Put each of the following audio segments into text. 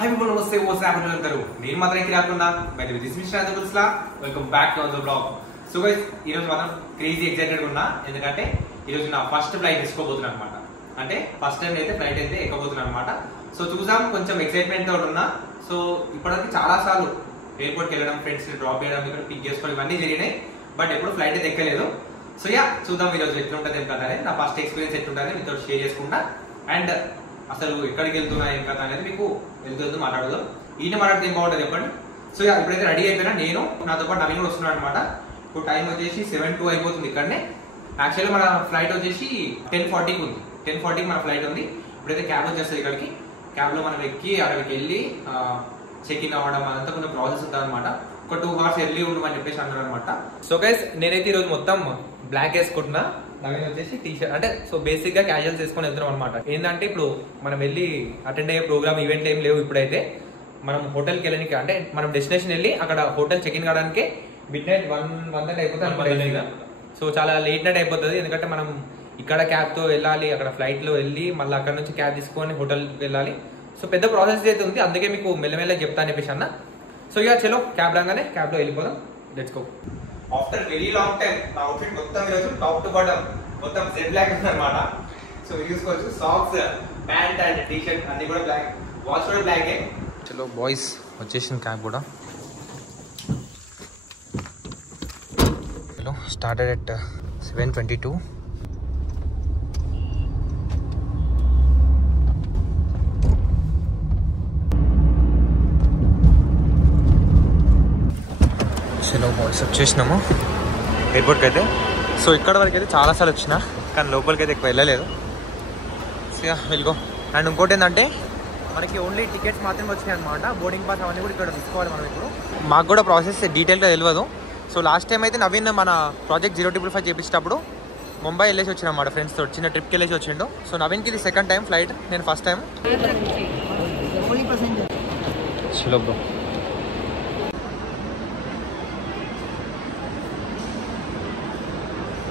Hi people, namaste. What's happening antaru? Nenu matram kiraakunna. By the way, this is Mr. Adulsla. Welcome back to another vlog. So guys, ee roju matram crazy excited unna endukante ee roju na first flight eskobothunna anamata. Ante first time aithe flight aithe ekkabothunna anamata. So chusam koncham excitement tho unna. So ippadaki chaala saalu airport ki velladam, friends ni drop cheyadam, ikkada pick chesukodam ivanni jariginayi. But eppudu flight aithe ekkaledu. So yeah, chudam ee roju etla untadi enkadare na first experience etluntadi meeto share cheskunta. And అసలు ఎక్కడికి వెళ్తున్నా ఏం కథ అనేది మీకు వెళ్తూ మాట్లాడదు. ఈయన మాట్లాడితే ఏం బాగుంటుంది చెప్పండి. సో ఇప్పుడైతే రెడీ అయిపోయినా నేను నాతో పాటు నవీన్ కూడా వస్తున్నాడు అనమాట. ఇప్పుడు టైం వచ్చేసి 7:02 అయిపోతుంది ఇక్కడనే. యాక్చువల్గా మన ఫ్లైట్ వచ్చేసి 10:40కి ఉంది. 10:40కి మన ఫ్లైట్ ఉంది. ఇప్పుడైతే క్యాబ్ వచ్చేస్తుంది ఇక్కడికి. క్యాబ్లో మనం ఎక్కి అక్కడికి వెళ్ళి చెక్ ఇన్ అవ్వడం అదంతా కొంచెం ప్రాసెస్ ఉంటుంది అనమాట. ఒక 2 hours ఎర్లీ ఉండమని చెప్పేసి అన్నారు అనమాట. సో గైస్ నేనైతే ఈరోజు మొత్తం బ్లాక్ వేసుకుంటున్నా. నవీన్ వచ్చేసి టీ-షర్ట్, అంటే సో బేసిక్ గా క్యాజువల్స్ వేసుకొని వెళ్తున్నాం అనమాట. ఏంటంటే ఇప్పుడు మనం వెళ్ళి అటెండ్ అయ్యే ప్రోగ్రామ్ ఈవెంట్ ఏం లేవు. ఇప్పుడైతే మనం హోటల్కి వెళ్ళడానికి, అంటే మనం డెస్టినేషన్ వెళ్ళి అక్కడ హోటల్ చెక్ ఇన్ కావడానికి మిడ్-నైట్ 1 అయిపోతుంది. సో చాలా లేట్ నైట్ అయిపోతుంది. ఎందుకంటే మనం ఇక్కడ క్యాబ్ తో వెళ్ళాలి, అక్కడ ఫ్లైట్ లో వెళ్ళి మళ్ళీ అక్కడ నుంచి క్యాబ్ తీసుకొని హోటల్కి వెళ్ళాలి. సో పెద్ద ప్రాసెస్ అయితే ఉంది. అందుకే మీకు మెల్లమెల్ల చెప్తాను చెప్పేసి అన్న. సో ఇక చలో క్యాబ్ రాగానే క్యాబ్ లో వెళ్ళిపోదాం. Let's go. After very long time నా అవుట్ఫిట్ మొత్తం ఈరోజు టాప్ టు బాటమ్ మొత్తం జెడ్ బ్లాక్ ఉంది అనమాట. సో చూసుకోవచ్చు, socks, pant and T shirt అన్ని కూడా బ్లాక్, వాచ్ కూడా బ్లాకే. చలో బాయ్స్ వచ్చేసింది క్యాబ్ కూడా. చలో స్టార్టెడ్ ఎట్ 7:22. చలో బాయ్స్ వచ్చేసినాము ఎయిర్పోర్ట్కి అయితే. సో ఇక్కడ వరకు అయితే చాలాసార్లు వచ్చిన, కానీ లోపలికి అయితే ఎక్కువ వెళ్ళలేదు. సో వెళ్ళగో. అండ్ ఇంకోటి ఏంటంటే మనకి ఓన్లీ టికెట్స్ మాత్రమే వచ్చినాయి అనమాట. బోర్డింగ్ పాస్ అవన్నీ కూడా ఇక్కడ తీసుకోవాలి మనం. ఇప్పుడు మాకు కూడా ప్రాసెస్ డీటెయిల్గా తెలియదు. సో లాస్ట్ టైం అయితే నవీన్ మన ప్రాజెక్ట్ 055 చేపించేటప్పుడు ముంబై వెళ్ళేసి వచ్చిన అనమాట ఫ్రెండ్స్ తోటి. చిన్న ట్రిప్కి వెళ్ళేసి వచ్చిండు. సో నవీన్కి ఇది సెకండ్ టైం ఫ్లైట్, నేను ఫస్ట్ టైం. చలో బ్రో.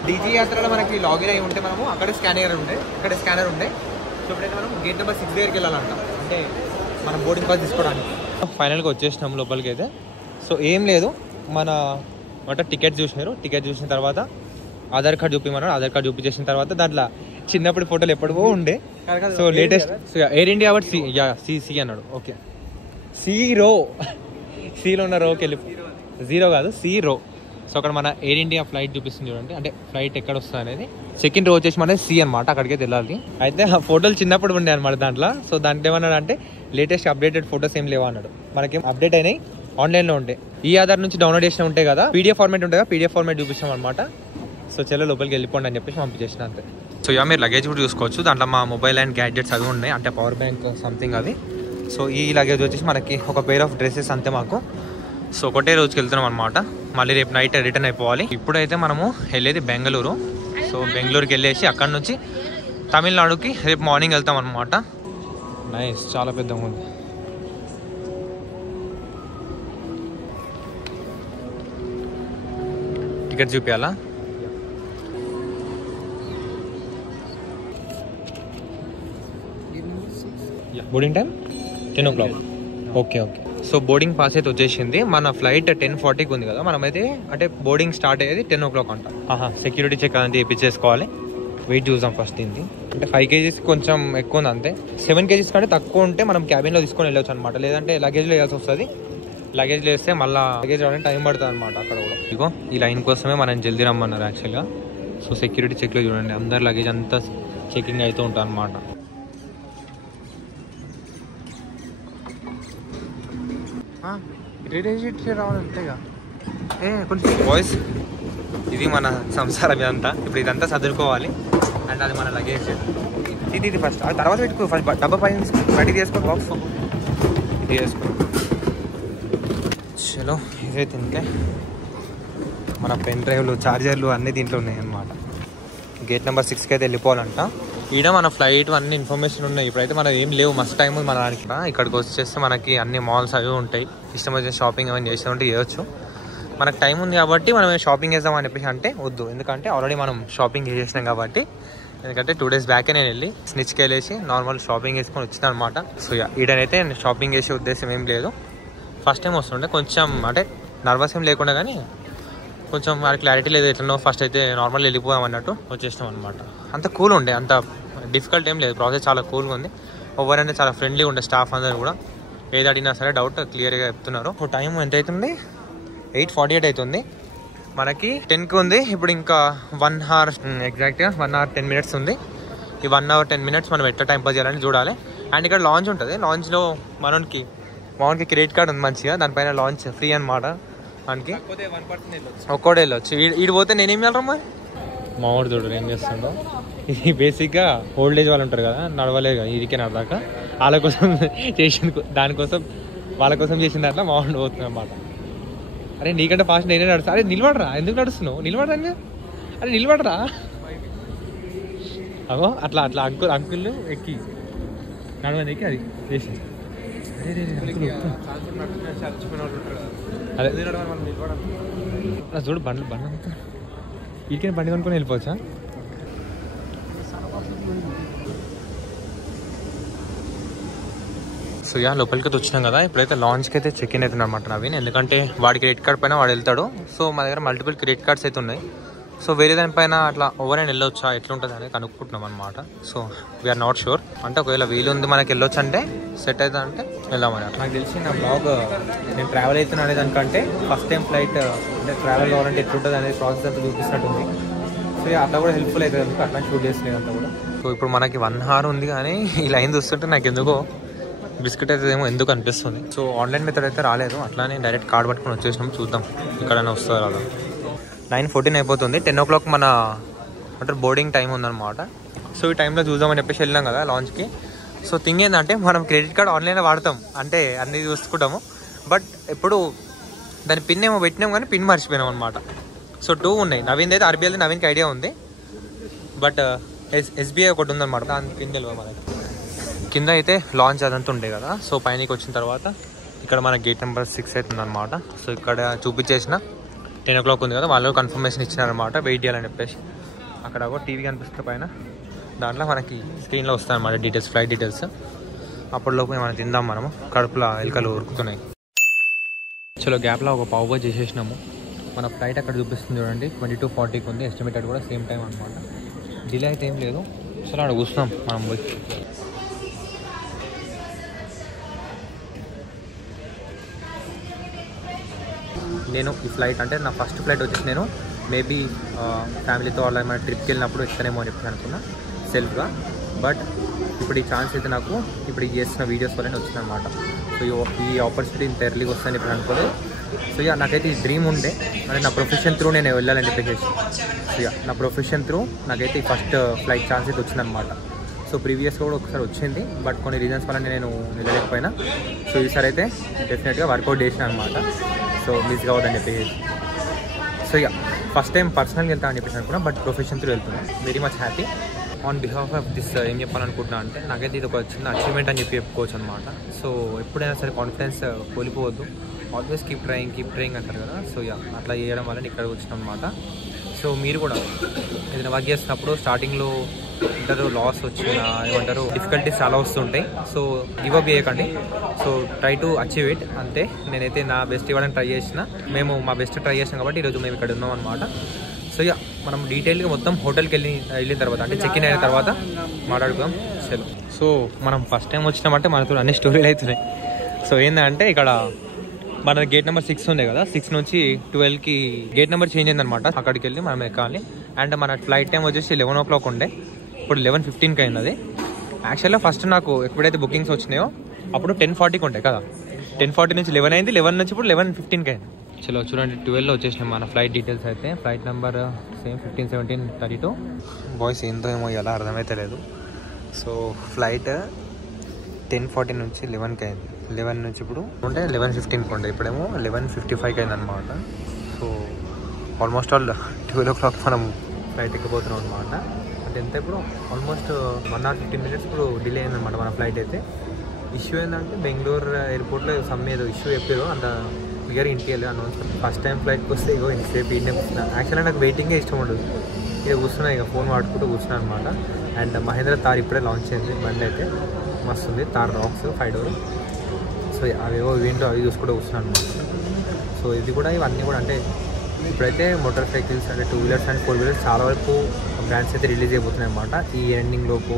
డీజీ యాత్రలో మనకి లాగిన్ అయి ఉంటే మనము అక్కడ స్కానర్ ఉండే. సో ఇప్పుడైతే మనం గేట్ నెంబర్ 6 దగ్గరికి వెళ్ళాలంట, అంటే మనం బోర్డింగ్ పాస్ తీసుకోవడానికి. ఫైనల్గా వచ్చేసినాం లోపలికి అయితే. సో ఏం లేదు, మన టికెట్ చూసిన తర్వాత ఆధార్ కార్డ్ చూపించమన్నాడు. ఆధార్ కార్డ్ చూపించేసిన తర్వాత దాంట్లో చిన్నప్పుడు ఫోటోలు ఎప్పుడో ఉండే. సో లేటెస్ట్ ఎయిర్ ఇండియా వాడు సి అన్నాడు. ఓకే, సిలో ఉన్న రోకి వెళ్ళి, జీరో కాదు సి రో. సో అక్కడ మన ఎయిర్ ఇండియా ఫ్లైట్ చూపిస్తుంది చూడండి, అంటే ఫ్లైట్ ఎక్కడ వస్తుంది అనేది. చెక్ ఇన్ రో వచ్చేసి మనది సి అనమాట, అక్కడికే వెళ్ళాలి. అయితే ఆ ఫోటోలు చిన్నప్పుడు ఉండే అనమాట దాంట్లో. సో దాంట్లో ఏమన్నాడు అంటే లేటెస్ట్ అప్డేటెడ్ ఫోటోస్ ఏం లేవు అన్నాడు. మనకేం అప్డేట్ అయినాయి, ఆన్లైన్లో ఉంటాయి. ఈ ఆధార్ నుంచి డౌన్లోడ్ చేసిన ఉంటాయి కదా, పీడిఎఫ్ ఫార్మేట్ ఉంటుంది కదా, పీడిఎఫ్ ఫార్మేట్ చూపిస్తాం అనమాట. సో చలో లోపలికి వెళ్ళిపోండి అని చెప్పేసి పంపించేసిన అంతే. సో ఇక మీరు లగేజ్ కూడా చూసుకోవచ్చు. దాంట్లో మా మొబైల్ అండ్ గ్యాడ్జెట్స్ అవి ఉన్నాయి, అంటే పవర్ బ్యాంక్ సంథింగ్ అవి. సో ఈ లగేజ్ వచ్చేసి మనకి ఒక పెయిర్ ఆఫ్ డ్రెస్సెస్ అంతే మాకు. సో ఒకటే రోజుకి వెళ్తున్నాం అనమాట. మళ్ళీ రేపు నైట్ రిటర్న్ అయిపోవాలి. ఇప్పుడైతే మనము వెళ్ళేది బెంగళూరు. సో బెంగళూరుకి వెళ్ళేసి అక్కడ నుంచి తమిళనాడుకి రేపు మార్నింగ్ వెళ్తాం అనమాట. నైస్, చాలా పెద్దగా ఉంది. టికెట్ చూపించాలా? Boarding time 10 o'clock. Okay. So boarding pass అయితే వచ్చేసింది. మన ఫ్లైట్ 10:40కి ఉంది కదా, మనమైతే అంటే బోర్డింగ్ స్టార్ట్ అయ్యేది 10 o'clock అంట. సెక్యూరిటీ చెక్ అనేది వేయించేసుకోవాలి. వెయిట్ చూద్దాం ఫస్ట్ దీనికి. అంటే 5 kgs కొంచెం ఎక్కువ ఉంది అంతే. 7 kgs కంటే తక్కువ ఉంటే మనం క్యాబిన్లో తీసుకొని వెళ్ళొచ్చు అనమాట. లేదంటే లగేజ్లో వేయాల్సి వస్తుంది. లగేజ్లో వేస్తే మళ్ళీ లగేజ్ రావడానికి టైం పడుతుంది అనమాట అక్కడ కూడా. ఇగో ఈ లైన్ కోసమే మనం జల్దీ రమ్మన్నారు యాక్చువల్గా. సో సెక్యూరిటీ చెక్లో చూడండి, అందరు లగేజ్ అంతా చెకింగ్ అవుతూ ఉంటుంది అనమాట. రావాలంతేగా కొంచెం వాయిస్. ఇది మన సంసారం ఇదంతా. ఇప్పుడు ఇదంతా చదువుకోవాలి. అండ్ అది మన లగేజ్. ఇది ఫస్ట్, అది తర్వాత పెట్టుకో. ఫస్ట్ డబ్బా పైన బయటికి తీసుకో, బాక్స్ ఇది వేసుకో. చలో ఇదైతే ఇంకే మన పెన్ డ్రైవ్లు, ఛార్జర్లు అన్నీ దీంట్లో ఉన్నాయి అన్నమాట. గేట్ నెంబర్ 6కి అయితే వెళ్ళిపోవాలంట. ఈడ మన ఫ్లైట్ అన్ని ఇన్ఫర్మేషన్ ఉన్నాయి. ఇప్పుడైతే మనకి ఏం లేవు, మస్తు టైం ఉంది మన దానికి. ఇక్కడికి వచ్చేస్తే మనకి అన్ని మాల్స్ అవి ఉంటాయి. ఇష్టం వచ్చిన షాపింగ్ ఏమైనా చేస్తూ ఉంటే చేయొచ్చు. మనకు టైం ఉంది కాబట్టి మనం షాపింగ్ చేద్దామని చెప్పేసి అంటే వద్దు, ఎందుకంటే ఆల్రెడీ మనం షాపింగ్ చేసేసినాం కాబట్టి ఎందుకంటే 2 days బ్యాకే నేను వెళ్ళి స్నిచ్కి వెళ్ళేసి నార్మల్ షాపింగ్ వేసుకొని వచ్చిన అనమాట. సో ఈడనైతే షాపింగ్ చేసే ఉద్దేశం ఏం లేదు. ఫస్ట్ టైం వస్తుండే కొంచెం అంటే నర్వస్ ఏం లేకుండా, కానీ కొంచెం మనకి క్లారిటీ లేదు ఎట్లనో. ఫస్ట్ అయితే నార్మల్ వెళ్ళిపోయాం అన్నట్టు వచ్చేసినాం అనమాట. అంత కూల్ ఉండే, అంత డిఫికల్ట్ ఏం లేదు. ప్రాసెస్ చాలా కూల్గా ఉంది. ఎవరైనా చాలా ఫ్రెండ్లీ ఉండే స్టాఫ్ అందరూ కూడా. ఏది అడిగినా సరే డౌట్ క్లియర్గా చెప్తున్నారు. టైం ఎంత అవుతుంది? 8:48 అవుతుంది. మనకి 10కి ఉంది. ఇప్పుడు ఇంకా 1 hour, ఎగ్జాక్ట్గా 1 hour 10 minutes ఉంది. ఈ 1 hour 10 minutes మనం ఎట్లా టైం పాస్ చేయాలని చూడాలి. అండ్ ఇక్కడ లాంచ్ ఉంటుంది. లాంచ్లో మనకి క్రెడిట్ కార్డ్ ఉంది మంచిగా, దానిపైన లాంచ్ ఫ్రీ అనమాట. మనకి ఒక్కడే వెళ్ళొచ్చు. ఈడు పోతే నేనేం వెళ్ళరమ్మా. మామిడి చూడు ఏం చేస్తుండో. ఇది బేసిక్గా ఓల్డ్ ఏజ్ వాళ్ళు ఉంటారు కదా, నడవలేదు ఇదికే నడదాక, వాళ్ళ కోసం చేసిన దానికోసం వాళ్ళ కోసం చేసిన దాంట్లో మామిడి పోతుంది అన్నమాట. అరే నీకంటే ఫాస్ట్ నేనే నడుస్తా. అరే నిలబడరా, ఎందుకు నడుస్తున్నావు? నిలబడరా, అరే నిలబడరా. అగో అట్లా అట్లా అంకుల్ ఎక్కి నడవని ఎక్కి అది చేసి అదే చూడు బండి అంతా ఇక్కడే బండి కొనుక్కొని వెళ్ళిపోవచ్చా? సో లోపలికి వచ్చినాం కదా. ఇప్పుడైతే లాంచ్కి అయితే చెక్ ఇన్ అవుతుంది అనమాట నవీన్. ఎందుకంటే వాడి క్రెడిట్ కార్డ్ పైన వాడు వెళ్తాడు. సో మా దగ్గర మల్టిపుల్ క్రెడిట్ కార్డ్స్ అయితే ఉన్నాయి. సో వేరే దానిపైన అట్లా ఓవరైనా వెళ్ళొచ్చా ఎట్లుంటుంది అనేది కనుక్కుంటున్నాం అనమాట. So we are not sure. అంటే ఒకవేళ వీలు ఉంది మనకి వెళ్ళొచ్చు అంటే, సెట్ అవుతా అంటే వెళ్దామని. నాకు తెలిసి నా బ్లాగ్ నేను ట్రావెల్ అవుతున్నా అనే దానికంటే ఫస్ట్ టైం ఫ్లైట్ అంటే ట్రావెల్ కావాలంటే ఎట్లుంటుంది అనేది ప్రాసెస్ అంతా చూపిస్తున్నట్టుంది. సో అట్లా కూడా హెల్ప్ఫుల్ అవుతుంది అందుకు అట్లా షూట్ చేస్తుంది అంతా కూడా. సో ఇప్పుడు మనకి 1 hour ఉంది, కానీ ఈ లైన్ చూస్తుంటే నాకు ఎందుకో బిస్కెట్ అయితే ఏమో ఎందుకు అనిపిస్తుంది. సో ఆన్లైన్ మెథడ్ అయితే రాలేదు, అట్లానే డైరెక్ట్ కార్డ్ పట్టుకొని వచ్చేసినాం. చూద్దాం ఇక్కడైనా వస్తుందా రాదా. 9:14 అయిపోతుంది. 10 o'clock మన అంటే బోర్డింగ్ టైం ఉందన్నమాట. సో ఈ టైంలో చూద్దామని చెప్పేసి వెళ్ళినాం కదా లాంచ్కి. సో థింగ్ ఏంటంటే మనం క్రెడిట్ కార్డ్ ఆన్లైన్లో వాడతాం, అంటే అన్నీ చూసుకుంటాము. బట్ ఎప్పుడు దాని పిన్ ఏమో పెట్టినాం, కానీ పిన్ మర్చిపోయినాం అనమాట. సో 2 ఉన్నాయి. నవీన్ అయితే RBI నవీన్కి ఐడియా ఉంది, బట్ SBI ఒకటి ఉందన్నమాట. దాని పిన్ తెలియదు మనకి. కింద అయితే లాంచ్ అదంతా ఉండే కదా. సో పైనకి వచ్చిన తర్వాత ఇక్కడ మన గేట్ నెంబర్ 6 అవుతుంది అనమాట. సో ఇక్కడ చూపించేసిన 10 o'clock ఉంది కదా, వాళ్ళు కన్ఫర్మేషన్ ఇచ్చినారనమాట వెయిట్ చేయాలని చెప్పేసి. అక్కడ ఒక టీవీ కనిపిస్తుంది పైన, దాంట్లో మనకి స్క్రీన్లో వస్తాయి అనమాట డీటెయిల్స్, ఫ్లైట్ డీటెయిల్స్. అప్పటిలోపు ఏమైనా తిందాం మనము, కడుపులో ఎలుకలు ఉరుకుతున్నాయి. చలో గ్యాప్లో ఒక పావు బాజీ చేసేసినాము. మన ఫ్లైట్ అక్కడ చూపిస్తుంది చూడండి, 22:40కి ఉంది. ఎస్టిమేటెడ్ కూడా సేమ్ టైం అనమాట. డిలే అయితే ఏం లేదు. చలో అక్కడ కూర్చున్నాం మనం పోయి. నేను ఈ ఫ్లైట్ అంటే నా ఫస్ట్ ఫ్లైట్ వచ్చేసి నేను మేబీ ఫ్యామిలీతో అలా ఏమైనా ట్రిప్కి వెళ్ళినప్పుడు ఇస్తానేమో అని చెప్పి అనుకున్నా సెల్ఫ్గా. బట్ ఇప్పుడు ఈ ఛాన్స్ అయితే నాకు ఇప్పుడు చేస్తున్న వీడియోస్ వల్లనే వచ్చిందనమాట. సో ఈ ఆపర్చునిటీ ఇంత ఎర్లీగా వస్తుందని చెప్పి అనుకోలేదు. సో నాకైతే ఈ డ్రీమ్ ఉండే, అంటే నా ప్రొఫెషన్ త్రూ నేను వెళ్ళాలని చెప్పేసి. సో నా ప్రొఫెషన్ త్రూ నాకైతే ఈ ఫస్ట్ ఫ్లైట్ ఛాన్స్ అయితే వచ్చిందనమాట. సో ప్రీవియస్గా కూడా ఒకసారి వచ్చింది, బట్ కొన్ని రీజన్స్ వల్ల నేను వెళ్ళలేకపోయినా. సో ఈసారి అయితే డెఫినెట్గా వర్కౌట్ చేసిన అనమాట. సో మిస్ కావద్దని చెప్పేసి. సో ఫస్ట్ టైం పర్సనల్గా వెళ్తామని చెప్పేసి అనుకున్నా, బట్ ప్రొఫెషన్ త్రూ వెళ్తున్నాను. Very much happy. On behalf of this ఏం చెప్పాలనుకుంటున్నా అంటే, నాకైతే ఇది ఒక చిన్న అచీవ్మెంట్ అని చెప్పుకోవచ్చు అనమాట. సో ఎప్పుడైనా సరే కాన్ఫిడెన్స్ కోల్పోవద్దు, ఆల్వేస్ కీప్ ట్రయింగ్ అంటారు కదా. సో అట్లా చేయడం వల్ల ఇక్కడ వచ్చినాం అనమాట. సో మీరు కూడా ఏదైనా వర్క్ చేస్తున్నప్పుడు స్టార్టింగ్లో ఏమంటారు లాస్ వచ్చిన ఏమంటారు డిఫికల్టీస్ చాలా వస్తుంటాయి. సో గివ్ అప్ చేయకండి. So try to achieve it అంతే. నేనైతే నా బెస్ట్ ఇవ్వడానికి ట్రై చేసిన, మేము మా బెస్ట్ ట్రై చేసినాం కాబట్టి ఈరోజు మేము ఇక్కడ ఉన్నాం అనమాట. సో మనం డీటెయిల్గా మొత్తం హోటల్కి వెళ్ళిన తర్వాత అంటే చెక్ ఇన్ అయిన తర్వాత మాట్లాడుకుందాం. చలో. సో మనం ఫస్ట్ టైం వచ్చినామంటే మనతో అన్ని స్టోరీలు అవుతున్నాయి. సో ఏంటంటే ఇక్కడ మన గేట్ నెంబర్ 6 ఉంది కదా, 6 నుంచి 12కి గేట్ నెంబర్ చేంజ్ అయిందనమాట. అక్కడికి వెళ్ళి మనం ఎక్కాలి. అండ్ మన ఫ్లైట్ టైం వచ్చేసి 11 o'clock ఉండే, ఇప్పుడు 11:15కి అయింది. అది యాక్చువల్గా ఫస్ట్ నాకు ఎప్పుడైతే బుకింగ్స్ వచ్చినాయో అప్పుడు 10:40కి ఉంటాయి కదా. 10:40 నుంచి 11 అయింది, 11 నుంచి ఇప్పుడు 11:15కి అయింది. చలో చూడండి 12లో వచ్చేసినాం మన ఫ్లైట్ డీటెయిల్స్ అయితే. Flight number same 15, 17, 32. బాయ్స్ ఏందో ఏమో ఎలా అర్థమైతే లేదు. సో ఫ్లైట్ 10:40 నుంచి 11కి అయింది. 11 నుంచి ఇప్పుడు ఉంటే 11:15కి ఉండే, ఇప్పుడేమో 11:55కి అయింది అనమాట. సో ఆల్మోస్ట్ ఆల్ 12 o'clock మనం ఫ్లైట్ ఎక్కిపోతున్నాం అనమాట. అంటే ఎంత ఇప్పుడు ఆల్మోస్ట్ 1 hour 15 minutes ఇప్పుడు డిలే అయిందనమాట మన ఫ్లైట్ అయితే. ఇష్యూ ఏంటంటే బెంగళూరు ఎయిర్పోర్ట్లో ఏదో ఇష్యూ చెప్పారు, అంత క్లియర్ ఇంటికి వెళ్ళి అనౌన్స్. ఫస్ట్ టైం ఫ్లైట్కి వస్తే ఇంతసేపు ఇండియన్ యాక్చువల్గా నాకు వెయిటింగే ఇష్టం ఉండదు. ఇక కూర్చున్నా, ఇక ఫోన్ వాడుకుంటూ కూర్చున్నాను అనమాట. అండ్ మహేంద్ర తార్ ఇప్పుడే లాంచ్ అయింది, బండి అయితే మస్తు ఉంది. తార్ రాక్స్ 5 డోర్. సో అవేవో ఈవెంట్ అవి చూసుకుంటూ కూర్చున్నాను అనమాట. సో ఇది కూడా ఇవన్నీ కూడా అంటే ఇప్పుడైతే మోటార్ సైకిల్స్ అంటే 2 వీలర్స్ అండ్ 4 వీలర్స్ చాలా వరకు బ్రాండ్స్ అయితే రిలీజ్ అయిపోతున్నాయి అన్నమాట ఈ ఎండింగ్ లోపు,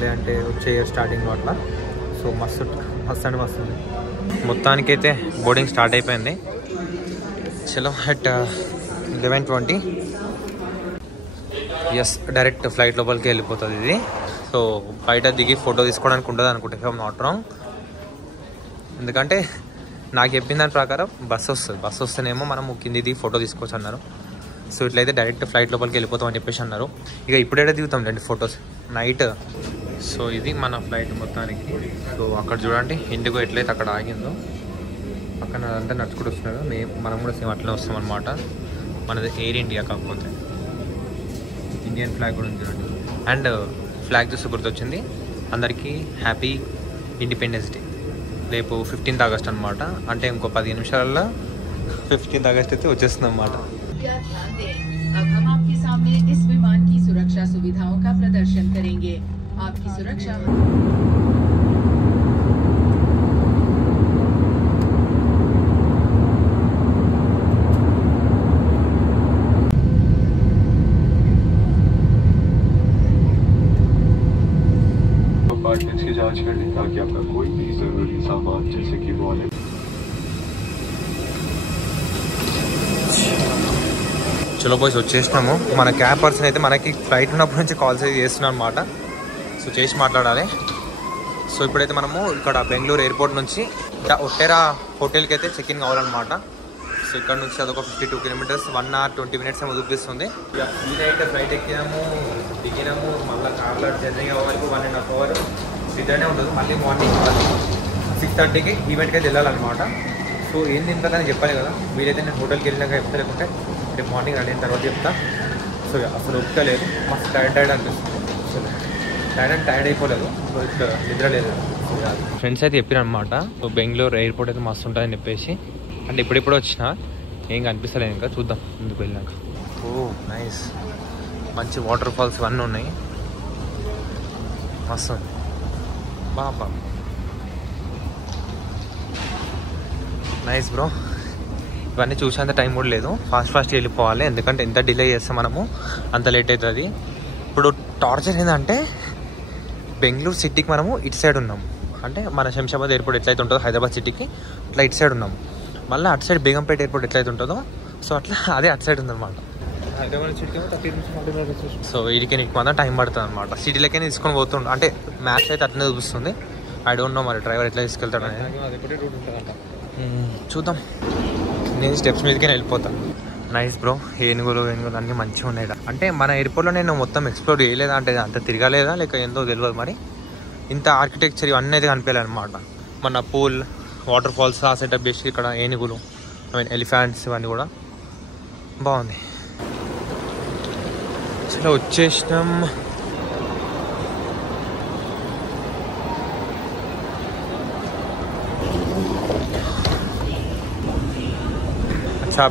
లేదంటే వచ్చే స్టార్టింగ్లో అట్లా. సో మస్తు అంటే మస్తు ఉంది. మొత్తానికైతే బోర్డింగ్ స్టార్ట్ అయిపోయింది. చలో అట్ 11:20 ఎస్ డైరెక్ట్ ఫ్లైట్ లోపలికి వెళ్ళిపోతుంది ఇది. సో బయట దిగి ఫోటో తీసుకోవడానికి ఉంటుంది అనుకుంటే, ఇఫ్ ఐమ్ నాట్ రాంగ్. ఎందుకంటే నాకు చెప్పిన దాని ప్రకారం బస్సు వస్తేనేమో మనం కింది దిగి ఫోటో తీసుకోవచ్చు అన్నారు. సో ఇట్లయితే డైరెక్ట్ ఫ్లైట్ లోపలికి వెళ్ళిపోతాం అని చెప్పేసి అన్నారు. ఇక ఇప్పుడైతే దిగుతాం రెండు ఫొటోస్ నైట్. సో ఇది మన ఫ్లైట్ మొత్తానికి. సో అక్కడ చూడండి ఇండిగో ఎట్లయితే అక్కడ ఆగిందో పక్కన అదంతా నడుచుకుంటూ వస్తున్నారు. మనం కూడా సేమ్ అట్లనే వస్తాం అనమాట. మనది ఎయిర్ ఇండియా, కాకపోతే ఇండియన్ ఫ్లాగ్ కూడా ఉంది చూడండి. అండ్ ఫ్లాగ్ చూసి గుర్తొచ్చింది అందరికీ హ్యాపీ ఇండిపెండెన్స్ డే. రేపు 15th ఆగస్ట్ అనమాట. అంటే ఇంకో 15 నిమిషాలలో 15th ఆగస్ట్ అయితే వచ్చేస్తుంది అన్నమాట. अब हम आपके सामने इस विमान की सुरक्षा सुविधाओं का प्रदर्शन करेंगे. आपकी सुरक्षा कंपार्टमेंट्स की जांच करने ताकि आपका कोई भी जरूरी सामान जैसे कि वॉलेट। చలో బాయ్స్ వచ్చేసినాము. మన క్యాబ్ పర్సన్ అయితే మనకి ఫ్లైట్ ఉన్నప్పటి నుంచి కాల్స్ అయితే చేస్తున్నాం అనమాట. సో చేసి మాట్లాడాలి. సో ఇప్పుడైతే మనము ఇక్కడ బెంగళూరు ఎయిర్పోర్ట్ నుంచి ఒట్టేరా హోటల్కి అయితే చెక్ ఇన్ కావాలన్నమాట. సో ఇక్కడ నుంచి అదొక 52 కిలోమీటర్స్ 1 hour 20 minutes ఏమో చూపిస్తుంది. ఈ నైట్ ఫ్లైట్ ఎక్కినాము, దిగినాము, మళ్ళీ కార్లో జర్నీ అవ్వడానికి 1.5 hours ఇద్దరే ఉంటుంది. మళ్ళీ మార్నింగ్ 6:30కి ఈవెంట్కి అయితే వెళ్ళాలన్నమాట. సో ఏం తింటారని చెప్పాలి కదా, వీలైతే నేను హోటల్కి వెళ్ళినాక చెప్తా, లేకుంటే రేపు మార్నింగ్ రెడీ అయిన తర్వాత చెప్తా. సో అసలు ఒప్పుకోలేదు, మస్తు టైర్డ్ అనిపిస్తుంది. సో టైర్డ్ అయిపోలేదు, సో ఇక్కడ నిద్ర లేదు. ఫ్రెండ్స్ అయితే చెప్పారు అనమాట. సో బెంగళూరు ఎయిర్పోర్ట్ అయితే మస్తు ఉంటుందని చెప్పేసి. అంటే ఇప్పుడిప్పుడు వచ్చినా ఏం కనిపిస్తలేదు, ఇంకా చూద్దాం ముందుకు వెళ్ళినాక. ఓ నైస్, మంచి వాటర్ ఫాల్స్ ఇవన్నీ ఉన్నాయి, మస్తు బాబా నైస్ బ్రో. ఇవన్నీ చూసేంత టైం కూడా లేదు, ఫాస్ట్గా వెళ్ళిపోవాలి. ఎందుకంటే ఎంత డిలే చేస్తే మనము అంత లేట్ అవుతుంది. ఇప్పుడు టార్చర్ ఏంటంటే బెంగళూరు సిటీకి మనము ఇటు సైడ్ ఉన్నాము, అంటే మన శంషాబాద్ ఎయిర్పోర్ట్ ఎట్లయితే ఉంటుందో హైదరాబాద్ సిటీకి అట్లా ఇటు సైడ్ ఉన్నాము. మళ్ళీ అటు సైడ్ బేగంపేట ఎయిర్పోర్ట్ ఎట్లయితే ఉంటుందో సో అట్లా అదే అటు సైడ్ ఉందన్నమాట. హైదరాబాద్ సిటీకి 30 నిమిషాలు. సో వీడికి నీకు మాత్రం టైం పడుతుంది అనమాట. సిటీలకే తీసుకొని పోతుండే, అంటే మ్యాప్స్ అయితే అట్లనే చూపిస్తుంది. ఐ డోంట్ నో మరి డ్రైవర్ ఎట్లా తీసుకెళ్తాడు అనేది. చూద్దాం, నేను స్టెప్స్ మీదకే వెళ్ళిపోతాను. Nice bro. ఏనుగులు అన్నీ మంచిగా ఉన్నాయి. అంటే మన ఎయిర్పోర్ట్లో నేను మొత్తం ఎక్స్ప్లోర్ చేయలేదా, అంటే అంత తిరగలేదా లేక ఏందో తెలియదు. మరి ఇంత ఆర్కిటెక్చర్ ఇవన్నీ అయితే కనిపించాలి అనమాట. మన పూల్, వాటర్ ఫాల్స్ ఆ సెటప్ చేసి ఇక్కడ ఏనుగులు, ఎలిఫెంట్స్ ఇవన్నీ కూడా బాగుంది. అసలు వచ్చేసినాం.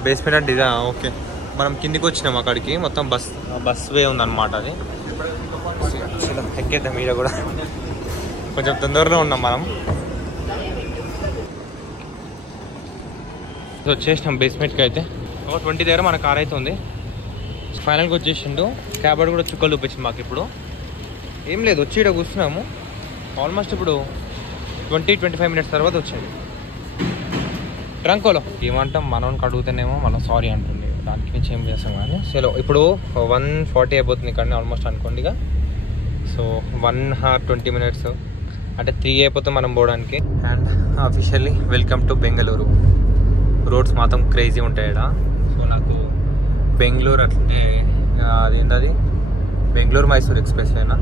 బేస్మెంట్ అంటే ఇదా? ఓకే, మనం కిందికి వచ్చినాం. అక్కడికి మొత్తం బస్ వే ఉందన్నమాట. అది ఎక్కేద్దాం. మీద కూడా కొంచెం తొందరలో ఉన్నాం మనం. వచ్చేసినాం బేస్మెంట్కి. అయితే ఒక 20 దగ్గర మన కార్ అయితే ఉంది. ఫైనల్గా వచ్చేసిండు. క్యాబ్ కూడా చుక్కలు చూపించింది మాకు. ఇప్పుడు ఏం లేదు, వచ్చి ఇక్కడ కూర్చున్నాము. ఆల్మోస్ట్ ఇప్పుడు 20-25 minutes తర్వాత వచ్చింది. ట్రంకోలో ఏమంటాం, మనోనికి అడుగుతానేమో మళ్ళీ సారీ అంటుంది. దానికి నుంచి ఏం చేస్తాం కానీ. సో ఇప్పుడు 1:40 అయిపోతుంది కానీ ఆల్మోస్ట్ అనుకోండి. ఇక సో 1 hour 20 minutes అంటే 3 అయిపోతుంది మనం పోవడానికి. And officially welcome to Bengaluru. Roads మాత్రం క్రేజీ ఉంటాయి ఇక్కడ. సో నాకు బెంగళూరు అంటే అదేంటది బెంగళూరు మైసూర్ ఎక్స్ప్రెస్ వేనా.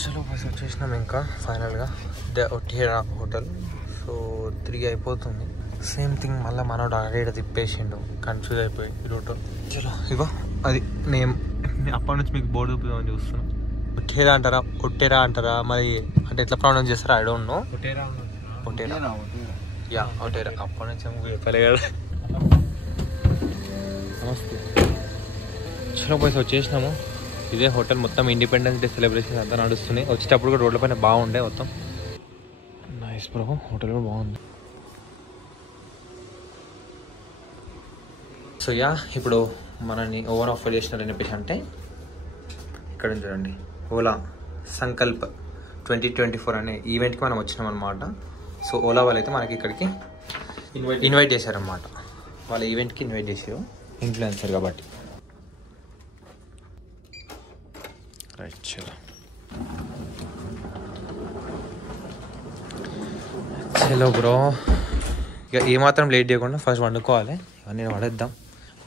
చలో బస్ వచ్చేసినాం ఇంకా ఫైనల్గా ఒట్టేరా హోటల్. సో 3 అయిపోతుంది. సేమ్ థింగ్ మళ్ళీ మనోడు అక్కడ తిప్పేసిండు, కన్ఫ్యూజ్ అయిపోయి రూట్. చలో ఇగో అది నేను అప్పటి నుంచి మీకు బోర్డు చూపిద్దామని చూస్తున్నాను. ఒట్టేరా అంటారా మరి, అంటే ఎట్లా ప్రొనౌన్స్ చేస్తారా ఐ డోంట్ నో. ఒట్టేరా యా ఒట్టేరా. అప్పటి నుంచి చెప్పలే కదా. నమస్తే. చలో పోయి వచ్చేసినాము. ఇదే హోటల్. మొత్తం ఇండిపెండెన్స్ డే సెలబ్రేషన్ అంతా నడుస్తున్నాయి. వచ్చేటప్పుడు కూడా రోడ్ల పైన బాగుండే మొత్తం. నైస్ బ్రో, హోటల్ కూడా బాగుంది. సో యా, ఇప్పుడు మనని ఓవర్ ఆఫర్ చేసినారని చెప్పేసి అంటే ఇక్కడ చూడండి, ఓలా సంకల్ప్ 2024 అనే ఈవెంట్కి మనం వచ్చినాం అనమాట. సో ఓలా వాళ్ళు అయితే మనకి ఇక్కడికి ఇన్వైట్ చేశారనమాట. వాళ్ళ ఈవెంట్కి ఇన్వైట్ చేశారు, ఇన్ఫ్లుయెన్సర్ కాబట్టి. రైట్, చలో చలో బ్రో. ఇక ఏమాత్రం లేట్ చేయకుండా ఫస్ట్ వండుకోవాలి. ఇవన్నీ పడేద్దాం.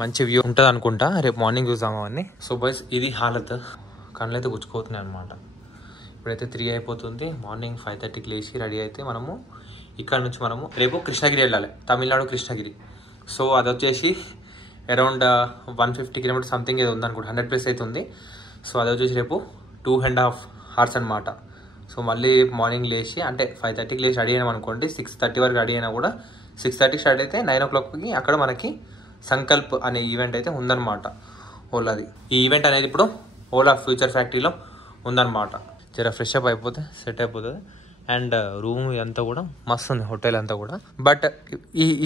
మంచి వ్యూ ఉంటుంది అనుకుంటా, రేపు మార్నింగ్ చూద్దాము అవన్నీ. సో బాయ్స్, ఇది హాలత్. కళ్ళు అయితే గుచ్చుకోతున్నాయి అనమాట. ఇప్పుడైతే 3 అయిపోతుంది. మార్నింగ్ 5:30కి లేచి రెడీ అయితే మనము ఇక్కడ నుంచి మనము రేపు కృష్ణగిరి వెళ్ళాలి, తమిళనాడు కృష్ణగిరి. సో అది వచ్చేసి అరౌండ్ 150 కిలోమీటర్స్ సంథింగ్ ఏదో ఉందనుకుంటా, 100+ అయితే ఉంది. సో అది వచ్చేసి రేపు 2.5 hours అనమాట. సో మళ్ళీ మార్నింగ్ లేచి అంటే 5:30కి లేచి రెడీ అయినాం అనుకోండి, 6:30 వరకు రెడీ అయినా కూడా 6:30కి స్టార్ట్ అయితే 9 o'clockకి అక్కడ మనకి సంకల్ప్ అనే ఈవెంట్ అయితే ఉందన్నమాట ఓలాది. ఈ ఈవెంట్ అనేది ఇప్పుడు ఓలా ఫ్యూచర్ ఫ్యాక్టరీలో ఉందన్నమాట. జర ఫ్రెష్ అప్ అయిపోతే సెట్ అయిపోతుంది. అండ్ రూమ్ అంతా కూడా మస్తు ఉంది, హోటల్ అంతా కూడా. బట్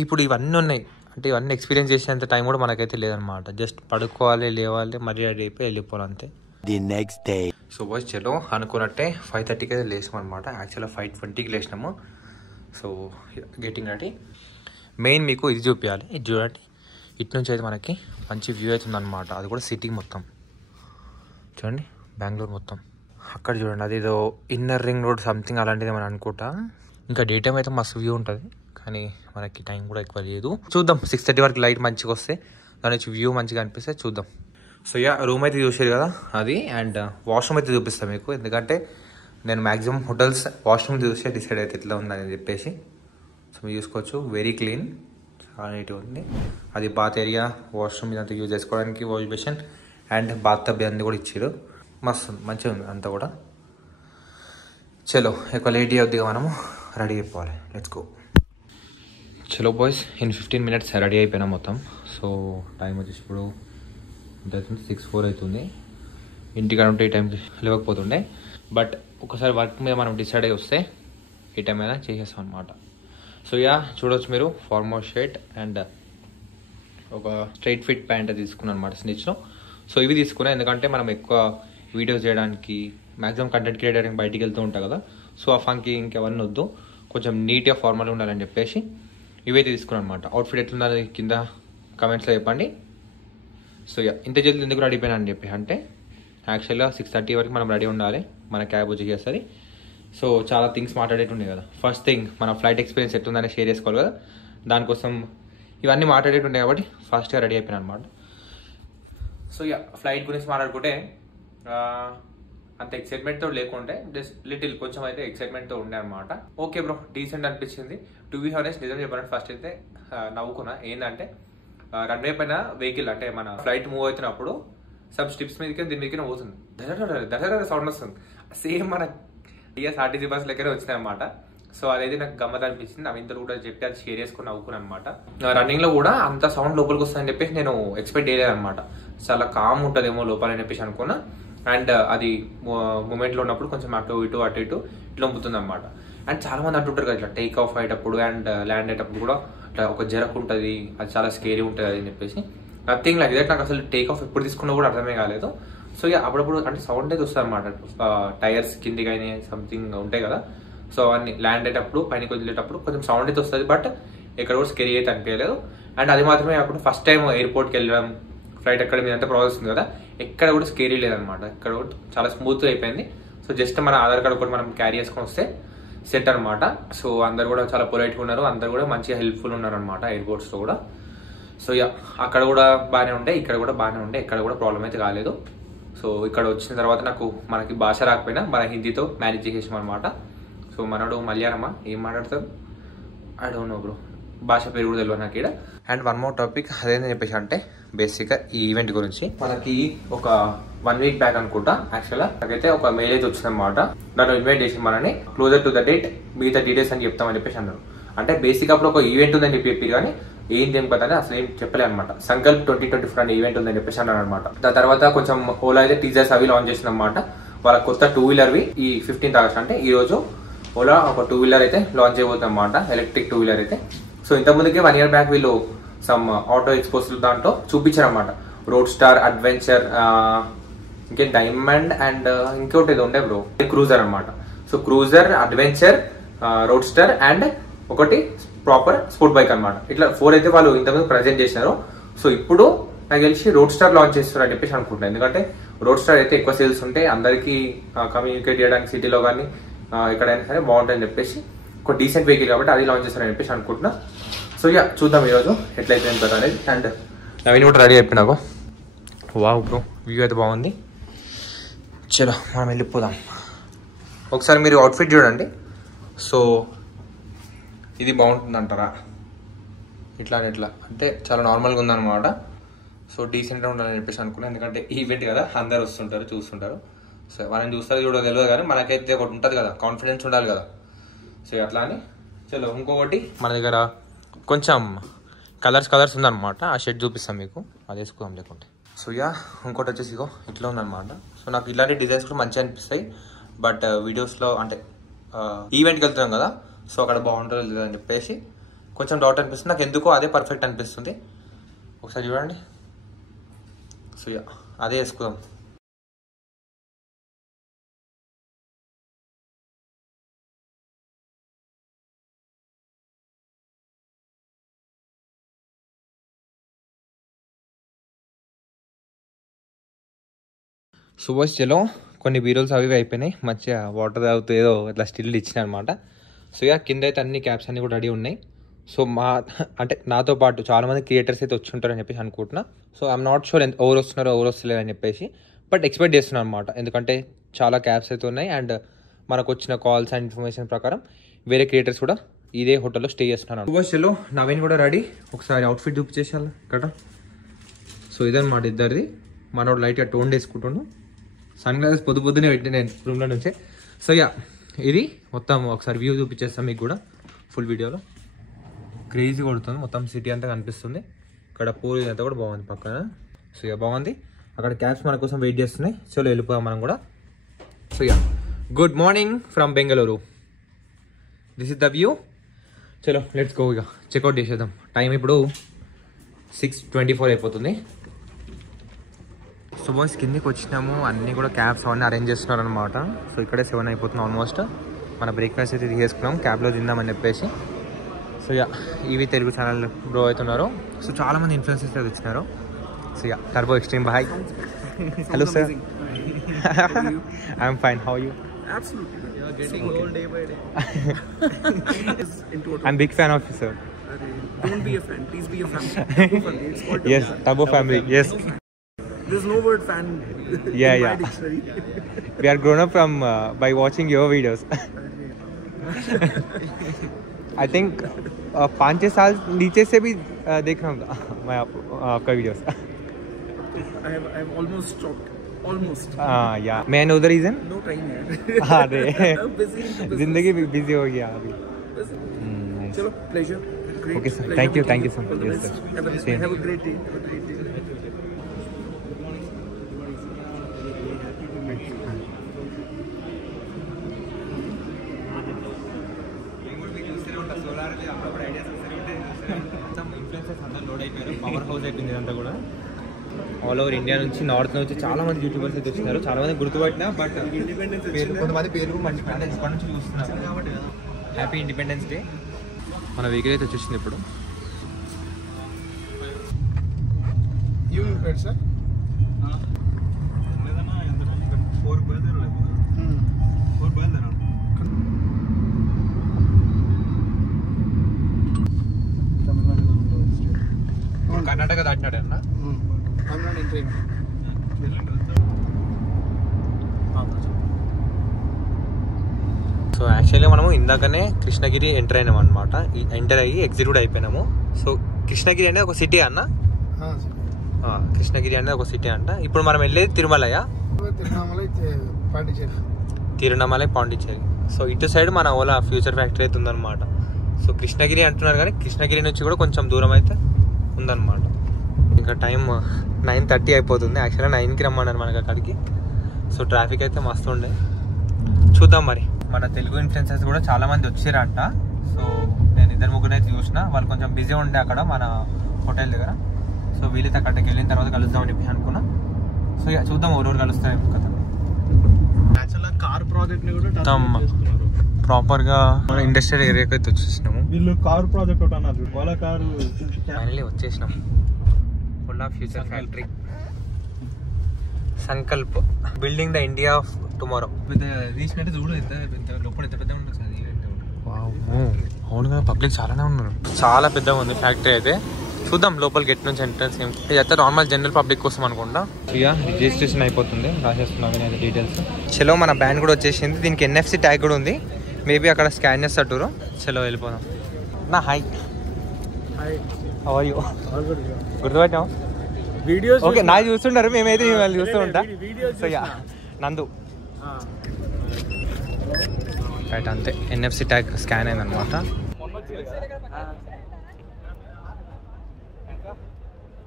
ఇప్పుడు ఇవన్నీ ఉన్నాయి అంటే ఇవన్నీ ఎక్స్పీరియన్స్ చేసేంత టైం కూడా మనకైతే లేదనమాట. జస్ట్ పడుకోవాలి, లేవాలి, మరీ రెడీ అయిపోయి వెళ్ళిపోవాలి అంతే. The next day. So boys, చలో అనుకున్నట్టే 5:30కి అయితే లేచినాం అనమాట. యాక్చువల్గా 5:20కి లేచినాము. So getting ready. మెయిన్ మీకు ఇది చూపించాలి. ఇది చూడండి, ఇటు నుంచి అయితే మనకి మంచి వ్యూ అవుతుందన్నమాట. అది కూడా సిటీ మొత్తం చూడండి, బెంగళూరు మొత్తం. అక్కడ చూడండి, అది ఏదో ఇన్నర్ రింగ్ రోడ్ సంథింగ్ అలాంటిది మనం అనుకుంటా. ఇంకా డే టైం అయితే మస్తు వ్యూ ఉంటుంది, కానీ మనకి టైం కూడా ఎక్కువ లేదు. చూద్దాం, 6:30 వరకు లైట్ మంచిగా వస్తే దాని నుంచి వ్యూ మంచిగా అనిపిస్తే చూద్దాం. సో యా, రూమ్ అయితే చూసారు కదా అది. అండ్ వాష్రూమ్ అయితే చూపిస్తాను మీకు, ఎందుకంటే నేను మ్యాక్సిమం హోటల్స్ వాష్రూమ్ చూస్తే డిసైడ్ అయితే ఎట్లా ఉందని చెప్పేసి. సో మీరు చూసుకోవచ్చు, వెరీ క్లీన్, చాలా నీట్గా ఉంది. అది బాత్ ఏరియా, వాష్రూమ్ ఇదంతా యూజ్ చేసుకోవడానికి wash basin and bath tub అన్నీ కూడా ఇచ్చారు. మస్తు ఉంది, మంచిగా ఉంది అంతా కూడా. చలో, ఎక్కువ లేట్ అవుద్దిగా మనము రెడీ అయిపోవాలి. Let's go. చలో బాయ్స్, ఇన్ 15 minutes రెడీ అయిపోయినా మొత్తం. సో టైం వచ్చేసి ఇప్పుడు 6:04 అవుతుంది. ఇంటికాడ ఉంటే ఈ టైంకి లేవకపోతుండే. బట్ ఒకసారి వర్క్ మీద మనం డిసైడ్ అయ్యి వస్తే ఈ టైం అయినా చేసేస్తాం అనమాట. సో యా, చూడవచ్చు మీరు, ఫార్మల్ షర్ట్ అండ్ ఒక స్ట్రైట్ ఫిట్ ప్యాంట్ తీసుకున్నాను అనమాట స్నిచ్లో. సో ఇవి తీసుకున్నా ఎందుకంటే మనం ఎక్కువ వీడియోస్ చేయడానికి, మ్యాక్సిమం కంటెంట్ క్రియేటర్కి బయటికి వెళ్తూ ఉంటాం కదా. సో ఆ ఫంక్కి ఇంకెవన్నీ వద్దు, కొంచెం నీట్గా ఫార్మల్గా ఉండాలని చెప్పేసి ఇవైతే తీసుకున్నాను అనమాట. అవుట్ఫిట్ ఎట్లుందని కింద కమెంట్స్లో చెప్పండి. సో యా, ఇంత జల్దీ ఎందుకు రెడీ అయిపోయినా అని చెప్పి అంటే యాక్చువల్గా 6:30 వరకు మనం రెడీ ఉండాలి, మన క్యాబ్ వచ్చి చేస్తుంది. సో చాలా థింగ్స్ మాట్లాడేటుండే కదా. ఫస్ట్ థింగ్, మన ఫ్లైట్ ఎక్స్పీరియన్స్ ఎట్లుందని షేర్ చేసుకోవాలి కదా. దానికోసం ఇవన్నీ మాట్లాడేటుండే కాబట్టి ఫాస్ట్గా రెడీ అయిపోయినా అనమాట. సో యా, ఫ్లైట్ గురించి మాట్లాడుకుంటే అంత ఎక్సైట్మెంట్తో లేకుంటే జస్ట్ లిటిల్ కొంచెం అయితే ఎక్సైట్మెంట్తో ఉండే అనమాట. ఓకే బ్రో, డీసెంట్ అనిపించింది. టు బి హానెస్ట్, నిజం చెప్పాలంటే ఫస్ట్ అయితే నవ్వుకున్నా. ఏంటంటే రన్వే పైన వెహికల్ అంటే మన ఫ్లైట్ మూవ్ అవుతున్నప్పుడు సబ్ స్టిప్స్ మీదకి దీని మీదకి పోతుంది, దర సౌండ్ వస్తుంది. సేమ్ మన టీఎస్ఆర్టీసీ బస్ లెక్కనే వచ్చినాయి అనమాట. సో అదైతే నాకు గమ్మత్ అనిపించింది. అవి ఇంత కూడా చెప్పి అది షేర్ చేసుకుని నవ్వుకున్నాను అనమాట. రన్నింగ్ లో కూడా అంత సౌండ్ లోపలికి వస్తుందని చెప్పేసి నేను ఎక్స్పెక్ట్ చేయలేదు అనమాట. చాలా కామ్ ఉంటుందేమో లోపల అని చెప్పేసి అనుకున్నా. అండ్ అది మూమెంట్ లో ఉన్నప్పుడు కొంచెం అటు ఇటు ఇట్లా వంపుతుంది అనమాట. అండ్ చాలా మంది అంటుంటారు కదా, ఇట్లా టేక్ ఆఫ్ అయ్యేటప్పుడు అండ్ ల్యాండ్ అయ్యేటప్పుడు కూడా ఇట్లా ఒక జరకు ఉంటుంది, అది చాలా స్కేరీ ఉంటుంది అని చెప్పేసి. Nothing like that. నాకు అసలు టేక్ ఆఫ్ ఎప్పుడు తీసుకున్నా కూడా అర్థమే కాలేదు. సో ఇక అప్పుడప్పుడు అంటే సౌండ్ అయితే వస్తుంది అనమాట, టైర్స్ కిందికి అయినా సంథింగ్ ఉంటాయి కదా. సో అవన్నీ ల్యాండ్ అయ్యేటప్పుడు పైనకి వదిలేటప్పుడు కొంచెం సౌండ్ అయితే వస్తుంది, బట్ ఎక్కడ కూడా స్కేరీ అయితే అనిపించలేదు. అండ్ అది మాత్రమే కాకుండా ఫస్ట్ టైం ఎయిర్పోర్ట్కి వెళ్ళడం, ఫ్లైట్ ఎక్కడ మీద అంతా ప్రాసెస్ ఉంది కదా, ఎక్కడ కూడా స్కేరీ లేదనమాట. ఎక్కడ కూడా చాలా స్మూత్గా అయిపోయింది. సో జస్ట్ మన ఆధార్ కార్డు కూడా మనం క్యారీ చేసుకొని వస్తే సెట్ అనమాట. సో అందరు కూడా చాలా పొలైట్గా ఉన్నారు, అందరు కూడా మంచిగా హెల్ప్ఫుల్ ఉన్నారు అనమాట ఎయిర్పోర్ట్స్లో కూడా. సో యా, అక్కడ కూడా బాగానే ఉండే, ఇక్కడ కూడా బాగానే ఉండే, ఎక్కడ కూడా ప్రాబ్లం అయితే కాలేదు. సో ఇక్కడ వచ్చిన తర్వాత మనకి భాష రాకపోయినా మన హిందీతో మేనేజ్ చేసేసాం అనమాట. సో మనోడు మలయాళమా ఏం మాట్లాడతారు, ఐ డోంట్ నో బ్రో, భాష పేరు కూడా తెలియదు నాకు ఇక్కడ. అండ్ వన్ మోర్ టాపిక్, అదేందని చెప్పేసి అంటే బేసిక్గా ఈ ఈవెంట్ గురించి మనకి ఒక 1 week బ్యాక్ అనుకుంటా యాక్చువల్గా నాకైతే ఒక మెయిల్ అయితే వచ్చిందనమాట. దాంట్లో ఇన్వైట్ చేసి మనని క్లోజర్ టు ద డేట్ మిగతా డీటెయిల్స్ అని చెప్తామని చెప్పేసి అన్నారు. అంటే బేసిక్ అప్పుడు ఒక ఈవెంట్ ఉందని చెప్పారు, కానీ ఏంటి ఏం కదా అసలు ఏం చెప్పలే అనమాట. సంకల్ప్ 2024 అనే ఈవెంట్ ఉందని చెప్పేసి అన్నాడు అనమాట. దాని తర్వాత కొంచెం ఓలా అయితే టీజర్స్ అవి లాంచ్ చేసింది అనమాట. వాళ్ళ కొత్త 2-వీలర్వి ఈ 15th ఆగస్ట్ అంటే ఈ రోజు ఓలా ఒక 2-వీలర్ అయితే లాంచ్ చేయబోతుంది అనమాట, ఎలక్ట్రిక్ 2-వీలర్ అయితే. సో ఇంతకుముందుకే 1 year బ్యాక్ వీళ్ళు సమ్ ఆటో ఎక్స్పోస్ దాంట్లో చూపించారు అనమాట. రోడ్ స్టార్, అడ్వెంచర్, ఇంకే డైమండ్ అండ్ ఇంకోటి ఏదో ఉండే బ్రో, క్రూజర్ అనమాట. So cruiser, adventure, road star and ఒకటి ప్రాపర్ స్పోర్ట్ బైక్ అనమాట. ఇట్లా 4 అయితే వాళ్ళు ఇంతకుముందు ప్రజెంట్ చేసినారు. సో ఇప్పుడు నాకు తెలిసి రోడ్ స్టార్ లాంచ్ చేస్తున్నారు అని చెప్పేసి అనుకుంటున్నాను. ఎందుకంటే రోడ్ స్టార్ అయితే ఎక్కువ సేల్స్ ఉంటాయి, అందరికీ కమ్యూనికేట్ చేయడానికి సిటీలో కానీ ఎక్కడైనా సరే బాగుంటుందని చెప్పేసి ఒక డీసెంట్ వెహికల్ కాబట్టి అది లాంచ్ చేస్తారని చెప్పేసి అనుకుంటున్నా. సో ఇక చూద్దాం ఈరోజు ఎట్లయితే కదా అనేది. అండ్ నవీన్ కూడా రెడీ అయిపోయి నాకు. వావ్ బ్రో, వ్యూ అయితే బాగుంది. చలో మనం వెళ్ళిపోదాం. ఒకసారి మీరు అవుట్ఫిట్ చూడండి. సో ఇది బాగుంటుంది అంటారా? ఇట్లా అంటే చాలా నార్మల్గా ఉందన్నమాట. సో డీసెంట్గా ఉండాలని చెప్పేసి అనుకున్నాను. ఎందుకంటే ఈవెంట్ కదా, అందరు వస్తుంటారు, చూస్తుంటారు. సో వాళ్ళని చూస్తారు చూడో తెలియదు కానీ మనకైతే ఒకటి ఉంటుంది కదా, కాన్ఫిడెన్స్ ఉండాలి కదా. సో అట్లా అని చలో. ఇంకొకటి మన దగ్గర కొంచెం కలర్స్ ఉందన్నమాట. ఆ షర్ట్ చూపిస్తాం మీకు, అది వేసుకుందాం లేకుంటే. సో ఇంకోటి వచ్చేసి ఇట్లా ఉందన్నమాట. సో నాకు ఇలాంటి డిజైన్స్ కూడా మంచిగా అనిపిస్తాయి. బట్ వీడియోస్లో అంటే ఈవెంట్కి వెళ్తున్నాం కదా, సో అక్కడ బాగుంటుందో లేదని చెప్పేసి కొంచెం డౌట్ అనిపిస్తుంది. నాకు ఎందుకో అదే పర్ఫెక్ట్ అనిపిస్తుంది. ఒకసారి చూడండి. సో అదే వేసుకుందాం. సుభాష్ చలో కొన్ని బీరోల్స్ అవి అయిపోయినాయి. మంచిగా వాటర్ తాగుతూ ఏదో ఇట్లా స్టిల్ ఇచ్చిన అనమాట. సో కింద అయితే అన్ని క్యాప్స్ అన్ని కూడా రెడీ ఉన్నాయి. సో అంటే నాతో పాటు చాలామంది క్రియేటర్స్ అయితే వచ్చి ఉంటారని చెప్పేసి అనుకుంటున్నా. సో ఐఎమ్ నాట్ షూర్ ఎవరు వస్తున్నారో ఎవరు వస్తలేరు అని చెప్పేసి, బట్ ఎక్స్పెక్ట్ చేస్తున్నాను అనమాట. ఎందుకంటే చాలా క్యాబ్స్ అయితే ఉన్నాయి అండ్ మనకు వచ్చిన కాల్స్ అండ్ ఇన్ఫర్మేషన్ ప్రకారం వేరే క్రియేటర్స్ కూడా ఇదే హోటల్లో స్టే చేస్తున్నాను. సుభాష్ చలో నవీన్ కూడా రెడీ. ఒకసారి అవుట్ఫిట్ చూపించేసాను ఇక్కడ. సో ఇదన్నమాట ఇద్దరిది. మనోడు లైట్గా టోన్ వేసుకుంటున్నాను. సన్ గ్లాసెస్ పొద్దునే పెట్టి నేను రూమ్లో నుంచే. సో ఇది మొత్తం ఒకసారి వ్యూ చూపించేస్తాను మీకు కూడా ఫుల్ వీడియోలో. క్రేజీ కొడుతుంది, మొత్తం సిటీ అంతా కనిపిస్తుంది. ఇక్కడ పూల్ అంతా కూడా బాగుంది పక్కన. సో బాగుంది. అక్కడ క్యాబ్స్ మన కోసం వెయిట్ చేస్తున్నాయి. చలో వెళ్ళిపోయాం మనం కూడా. So good morning from Bengaluru. This is the view. చలో లెట్స్ గో. ఇక చెక్అవుట్ చేసేద్దాం. టైం ఇప్పుడు 6:24 అయిపోతుంది. సో బాయ్స్ కిందకి వచ్చినాము. అన్నీ కూడా క్యాబ్స్ అవన్నీ అరేంజ్ చేస్తున్నారు అనమాట. సో ఇక్కడే 7 అయిపోతుంది ఆల్మోస్ట్. మన బ్రేక్ఫాస్ట్ అయితే తీసుకున్నాం, క్యాబ్లో తిందామని చెప్పేసి. సో ఇవి తెలుగు ఛానల్ బ్రో అవుతున్నారు. సో చాలామంది ఇన్ఫ్లుయెన్సర్స్ అయితే వచ్చినారు. So turbo extreme boy. Hello sir. I'm fine. How you? Absolutely. You are getting old day by day. I'm big fan of you, sir. Don't be a fan. Please be a family. Turbo family. It's called Yes, Turbo family. Yes. There's no word fan Yeah, in my yeah. dictionary. We are grown up from by watching your videos. I think 5-6 साल नीचे से भी देख रहा हूँ मैं आपका videos. I have almost stopped. Almost. Yeah. May I know the reason? No time here. अरे I'm busy in the business. जिंदगी भी बिजी हो गया अभी. Nice. Chalo, pleasure. Great. Okay, sir. Pleasure Thank you meeting so much. All the Yes, best. sir. Have a Same. great day. Have a great day. Power house అయిపోయింది ఇదంతా కూడా. All over India నుంచి, north నుంచి చాలా మంది YouTubers అయితే వచ్చినారు. చాలా మంది గుర్తుపట్టినా, బట్ కొంతమంది పేరు మంచి ఫ్రెండ్స్ ఇప్పటి నుంచి చూస్తున్నారు. Happy independence day. మన వెహికల్ అయితే వచ్చేసింది ఇప్పుడు. sir? కర్ణాటక దాటినాడు అన్న. సో యాక్చువల్లీ మనము ఇందాకనే కృష్ణగిరి ఎంటర్ అయినాం అనమాట. ఎంటర్ అయ్యి ఎగ్జిట్ కూడా అయిపోయినాము. సో కృష్ణగిరి అనేది ఒక సిటీ అన్న. కృష్ణగిరి అనేది ఒక సిటీ అంట. ఇప్పుడు మనం వెళ్ళేది తిరుమలయా? తిరువణమలై పాండిచ్చేరి. సో ఇటు సైడ్ మన ఓలా ఫ్యూచర్ ఫ్యాక్టరీ అయితే ఉందన్నమాట. సో కృష్ణగిరి అంటున్నారు కానీ కృష్ణగిరి నుంచి కూడా కొంచెం దూరం అయితే ఉందన్నమాట. ఇంకా టైం 9:30 అయిపోతుంది. యాక్చువల్గా 9కి రమ్మన్నారు మనకి అక్కడికి. సో ట్రాఫిక్ అయితే మస్తు ఉండే. చూద్దాం మరి. మన తెలుగు ఇన్ఫ్లుయెన్సర్స్ కూడా చాలా మంది వచ్చారంట. సో నేను 2-3 అయితే చూసిన. వాళ్ళు కొంచెం బిజీ ఉండే అక్కడ మన హోటల్ దగ్గర. సో వీళ్ళైతే అక్కడికి వెళ్ళిన తర్వాత కలుద్దామని చెప్పి అనుకున్నా. సో ఇక చూద్దాం ఎవరెవరు కలుస్తారేమో కదా. కార్ ప్రాజెక్ట్ ని కూడా ప్రాపర్ గా మన ఇండస్ట్రియల్ ఏరియాకి అయితే వచ్చేసినాము. వీళ్ళు కార్ ప్రాజెక్ట్ ఒకటి అన్నారు. వాళ్ళ కారు ఫైనల్లీ వచ్చేసినాం. Full of future factory Sankalp building the India of tomorrow. Recent చూడు ఎంత లోపల ఎంత పెద్ద ఉంటుంది. అవునుగా పబ్లిక్ చాలానే ఉన్నారు. చాలా పెద్దగా ఉంది ఫ్యాక్టరీ అయితే. చూద్దాం లోపల గెట్ నుంచి ఎంట్రన్స్. ఇదైతే నార్మల్ జనరల్ పబ్లిక్ కోసం అనుకుంటా. ఇక రిజిస్ట్రేషన్ అయిపోతుంది. రాసేస్తున్నాం నేను డీటెయిల్స్. చలో మన బ్యాండ్ కూడా వచ్చేసింది. దీనికి NFC ట్యాగ్ కూడా ఉంది. మేబీ అక్కడ స్కాన్ చేస్తారు. చలో వెళ్ళిపోదాం. నా హాయ్ అయ్యో గుర్తుపట్టాం వీడియోస్ ఓకే. నాకు చూస్తుంటారు, మేమైతే మిమ్మల్ని చూస్తూ ఉంటా. సో యా నందు రైట్ అంతే. NFC ట్యాగ్ స్కాన్ అయిందనమాట.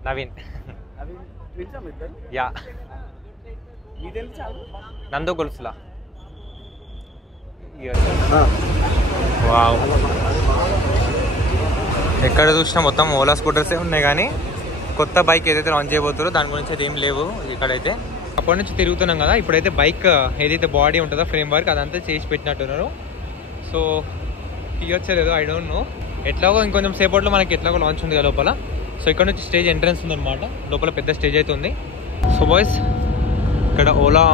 నవీన్ యా నందు గొలుసులా. వావ్ ఎక్కడ చూసినా మొత్తం ఓలా స్కూటర్సే ఉన్నాయి కానీ కొత్త బైక్ ఏదైతే లాంచ్ చేయబోతారో దాని గురించి అయితే ఏం లేవు ఇక్కడైతే. అప్పటి నుంచి తిరుగుతున్నాం కదా. ఇప్పుడైతే బైక్ ఏదైతే బాడీ ఉంటుందో ఫ్రేమ్ వర్క్ అదంతా చేసి పెట్టినట్టున్నారు. సో తీయొచ్చలేదు ఐ డోంట్ నో. ఎట్లాగో ఇంకొంచెం సేపట్లో మనకి ఎట్లాగో లాంచ్ ఉంది కదా లోపల. సో ఇక్కడ నుంచి స్టేజ్ ఎంట్రన్స్ ఉందన్నమాట. లోపల పెద్ద స్టేజ్ అయితే ఉంది. సో బాయ్స్ ఇక్కడ ఓలా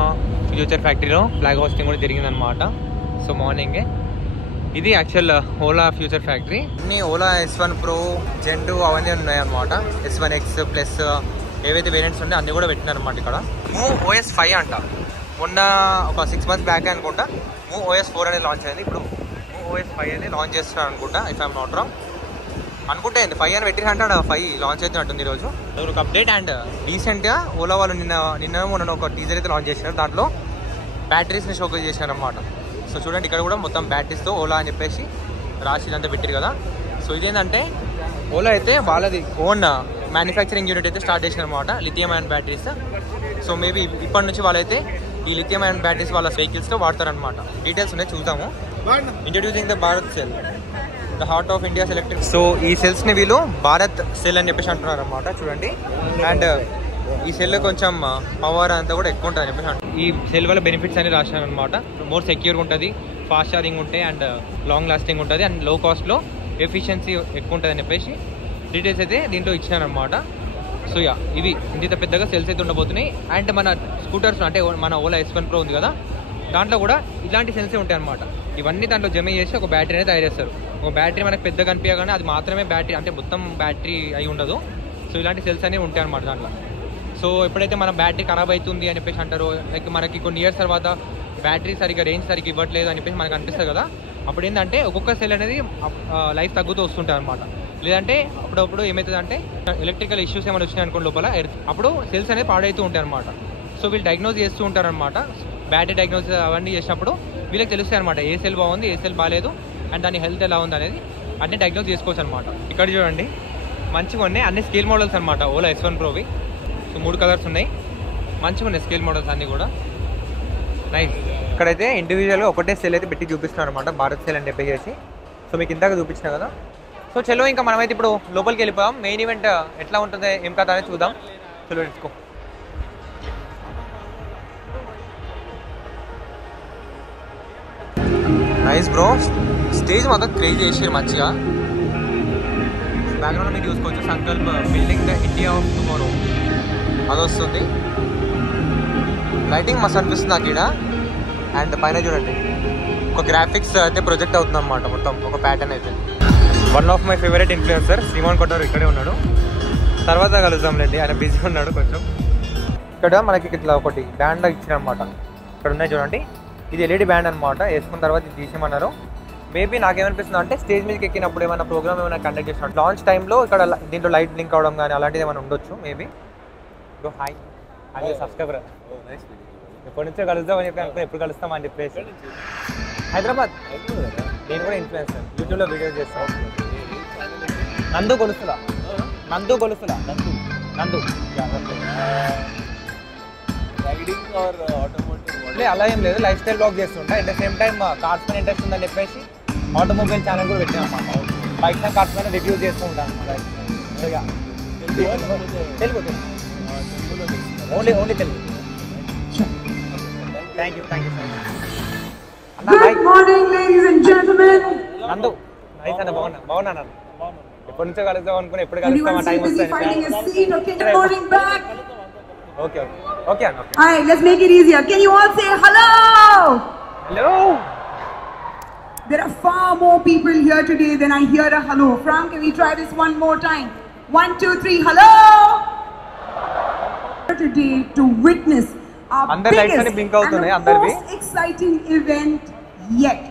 ఫ్యూచర్ ఫ్యాక్టరీలో ఫ్లాగ్ హోస్టింగ్ కూడా జరిగిందనమాట. సో మార్నింగే ఇది యాక్చువల్ ఓలా ఫ్యూచర్ ఫ్యాక్టరీ. అన్ని ఓలా S1 Pro Gen 2 అవన్నీ ఉన్నాయన్నమాట. S1X ప్లస్ ఏవైతే వేరియంట్స్ ఉన్నాయో అన్నీ కూడా పెట్టినారనమాట ఇక్కడ. OS 5 అంట. మొన్న ఒక 6 months బ్యాక్ అనుకుంటా OS 4 అనేది లాంచ్ అయింది. ఇప్పుడు OS 5 అనేది లాంచ్ చేస్తున్నారు అనుకుంటా. ఇఫ్ ఐఎమ్ నాట్ రాంగ్ అనుకుంటే 5 అని పెట్టిరంటే 5 లాంచ్ అవుతున్నట్టుంది ఈరోజు. ఒక అప్డేట్. అండ్ రీసెంట్గా ఓలా వాళ్ళు నిన్న మొన్న ఒక టీజర్ అయితే లాంచ్ చేసినారు. దాంట్లో బ్యాటరీస్ని షోకేస్ చేశారు అనమాట. సో చూడండి ఇక్కడ కూడా మొత్తం బ్యాటరీస్తో ఓలా అని చెప్పేసి రాసి ఇదంతా పెట్టారు కదా. సో ఇదేంటంటే ఓలా అయితే వాళ్ళది ఓన్ మ్యానుఫ్యాక్చరింగ్ యూనిట్ అయితే స్టార్ట్ చేసిన అనమాట lithium ion batteries. So maybe ఇప్పటి నుంచి వాళ్ళైతే ఈ లిథియం అయాన్ బ్యాటరీస్ వాళ్ళ వెహికల్స్లో వాడతారనమాట. డీటెయిల్స్ ఉన్నాయి చూద్దాము. Introducing the Bharat cell, the heart of India's electric. So ఈ సెల్స్ని వీళ్ళు భారత్ సెల్ అని చెప్పేసి అంటున్నారు అనమాట. చూడండి. అండ్ ఈ సెల్ కొంచెం పవర్ అంతా కూడా ఎక్కువ ఉంటుంది అని చెప్పేసి అంటారు. ఈ సెల్ వల్ల బెనిఫిట్స్ అని రాశాను అనమాట. మోర్ సెక్యూర్గా ఉంటుంది, ఫాస్ట్ ఛార్జింగ్ ఉంటాయి, అండ్ లాంగ్ లాస్టింగ్ ఉంటుంది, అండ్ లో కాస్ట్లో ఎఫిషియన్సీ ఎక్కువ ఉంటుంది అని చెప్పేసి డీటెయిల్స్ అయితే దీంట్లో ఇచ్చినాను అనమాట. సో యా ఇవి ఇంత పెద్దగా సెల్స్ అయితే ఉండబోతున్నాయి. అండ్ మన స్కూటర్స్ అంటే మన ఓలా S1 Pro ఉంది కదా, దాంట్లో కూడా ఇలాంటి సెల్సే ఉంటాయి అనమాట. ఇవన్నీ దాంట్లో జమ చేసి ఒక బ్యాటరీ అనేది తయారు చేస్తారు. ఒక బ్యాటరీ మనకు పెద్దగా కనిపించగానే అది మాత్రమే బ్యాటరీ, అంటే మొత్తం బ్యాటరీ అయి ఉండదు. సో ఇలాంటి సెల్స్ అనేవి ఉంటాయి అనమాట దాంట్లో. సో ఎప్పుడైతే మన బ్యాటరీ ఖరాబ్ అవుతుంది అని చెప్పేసి అంటారో, లైక్ మనకి కొన్ని ఇయర్స్ తర్వాత బ్యాటరీ సరిగ్గా రేంజ్ సరిగ్గా ఇవ్వట్లేదు అని చెప్పేసి మనకు అనిపిస్తుంది కదా, అప్పుడు ఏంటంటే ఒక్కొక్క సెల్ అనేది లైఫ్ తగ్గుతూ వస్తుంటుంది అనమాట. లేదంటే అప్పుడప్పుడు ఏమవుతుందంటే ఎలక్ట్రికల్ ఇష్యూస్ ఏమైనా వచ్చినాయి అనుకోండి లోపల, అప్పుడు సెల్స్ అనేది పాడవుతూ ఉంటాయి అనమాట. సో వీళ్ళు డయాగ్నోజ్ చేస్తూ ఉంటారనమాట. బ్యాటరీ డయాగ్నోజ్ అవన్నీ చేసినప్పుడు వీళ్ళకి తెలుస్తాయి అనమాట ఏ సెల్ బాగుంది, ఏ సెల్ బాగాలేదు, అండ్ దాని హెల్త్ ఎలా ఉంది అనేది అన్నీ డయాగ్నోజ్ చేసుకోవచ్చు అనమాట. ఇక్కడ చూడండి మంచిగా ఉన్నాయి అన్ని స్కేల్ మోడల్స్ అనమాట ఓలా S1 Proవి. సో 3 కలర్స్ ఉన్నాయి, మంచిగా ఉన్నాయి స్కేల్ మోడల్స్ అన్నీ కూడా నైస్. ఇక్కడైతే ఇండివిజువల్గా ఒకటే సెల్ అయితే పెట్టి చూపిస్తున్నారు అనమాట, భారత్ సెల్ అని చెప్పేసి. సో మీకు ఇందాక చూపించిన కదా. సో చలో ఇంకా మనమైతే ఇప్పుడు లోపలికి వెళ్ళిపోయాం. మెయిన్ ఈవెంట్ ఎట్లా ఉంటుంది ఏం కదా అనేది చూద్దాం. చలో తీసుకో. Nice bro. స్టేజ్ మాత్రం క్రేజీ చేసారు మంచిగా. బ్యాక్గ్రౌండ్ మీరు చూసుకోవచ్చు Sankalp building the India of tomorrow అది వస్తుంది. లైటింగ్ మస్తు అనిపిస్తుంది నాకు ఇక్కడ. అండ్ పైన చూడండి ఒక గ్రాఫిక్స్ అయితే ప్రొజెక్ట్ అవుతుంది అనమాట మొత్తం ఒక ప్యాటర్న్ అయితే. One of my favourite influencer Sriman కొట్టారు ఇక్కడే ఉన్నాడు. తర్వాత కలుద్దాంలేండి, ఆయన బిజీ ఉన్నాడు కొంచెం. ఇక్కడ మనకి ఇట్లా ఒకటి బ్యాండ్ ఇచ్చారనమాట. ఇక్కడ ఉన్నాయి చూడండి, ఇది LED బ్యాండ్ అనమాట. వేసుకున్న తర్వాత ఇది తీసేయమన్నారు. మేబీ నాకేమనిపిస్తుంది అంటే స్టేజ్ మీదకి ఎక్కినప్పుడు ఏమైనా ప్రోగ్రామ్ ఏమైనా కండక్ట్ చేసినట్టు లాంచ్ టైంలో ఇక్కడ దీంట్లో లైట్ బ్లింక్ అవడం కానీ అలాంటిది ఏమైనా ఉండొచ్చు మేబీ. బ్రో హాయ్, అదే సబ్స్క్రైబర్. ఎప్పటి నుంచో కలుద్దామని చెప్పి అనుకుని ఎప్పుడు కలుస్తామని చెప్పేసి. హైదరాబాద్ నేను కూడా ఇన్ఫ్లుయెన్సర్, యూట్యూబ్లో వీడియోస్ చేస్తాను. నందు గొలుసులా రైడింగ్ ఆర్ ఆటోమోటివ్ అలా ఏం లేదు, లైఫ్ స్టైల్ బ్లాగ్ చేస్తుంటా. At the same time cars పైన ఇంట్రెస్ట్ ఉందని చెప్పేసి ఆటోమొబైల్ ఛానల్ కూడా పెట్టాను అన్నమాట. బైక్స్ అండ్ కార్స్ పైన రివ్యూ చేస్తూ ఉంటాను అనమాట. Telugu only Telugu. Thank you sir. Good morning, ladies and gentlemen. Nandu nice అన్న, బాగున్నా ఎప్పటి నుంచో కలుద్దాం అనుకుని ఎప్పుడు Anyone కలుస్తామా time still busy finding a వస్తుంది. seat? Okay, good morning back. Okay అన్న. All right, let's make it easier. Can you all say hello? Hello. There are far more people here today than I hear a hello from. Can we try this one more time? 1, 2, 3, hello. Today to witness our Andar lights ani blink biggest avutunnayi, and the andarvi. most exciting event yet.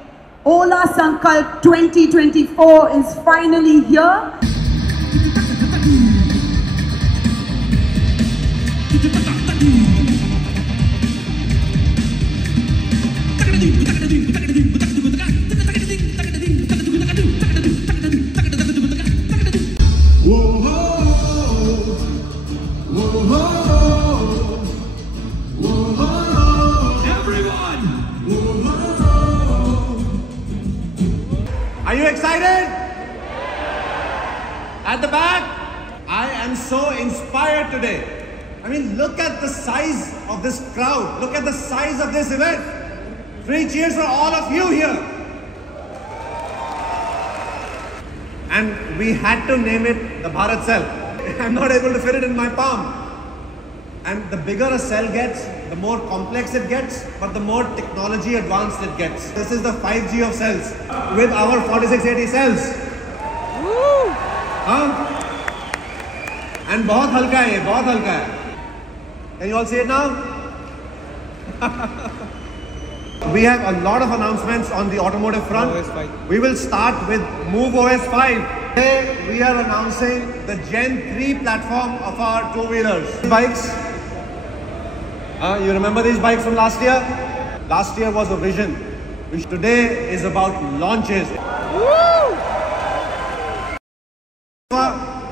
Ola Sankalp 2024 is finally here. Are you excited? At the back, I am so inspired today. I mean, look at the size of this crowd. Look at the size of this event. 3 cheers for all of you here. And we had to name it the Bharat Cell. I'm not able to fit it in my palm. And the bigger a cell gets, the more complex it gets, but the more technology advanced it gets. This is the 5G of cells with our 4680 cells. Huh? And बहुत हल्का है ये, बहुत हल्का है. Can you all see it now? We have a lot of announcements on the automotive front. OS 5. We will start with Move OS 5. Today we are announcing the Gen 3 platform of our two-wheelers. Bikes. You remember these bikes from last year? Last year was a vision, which today is about launches.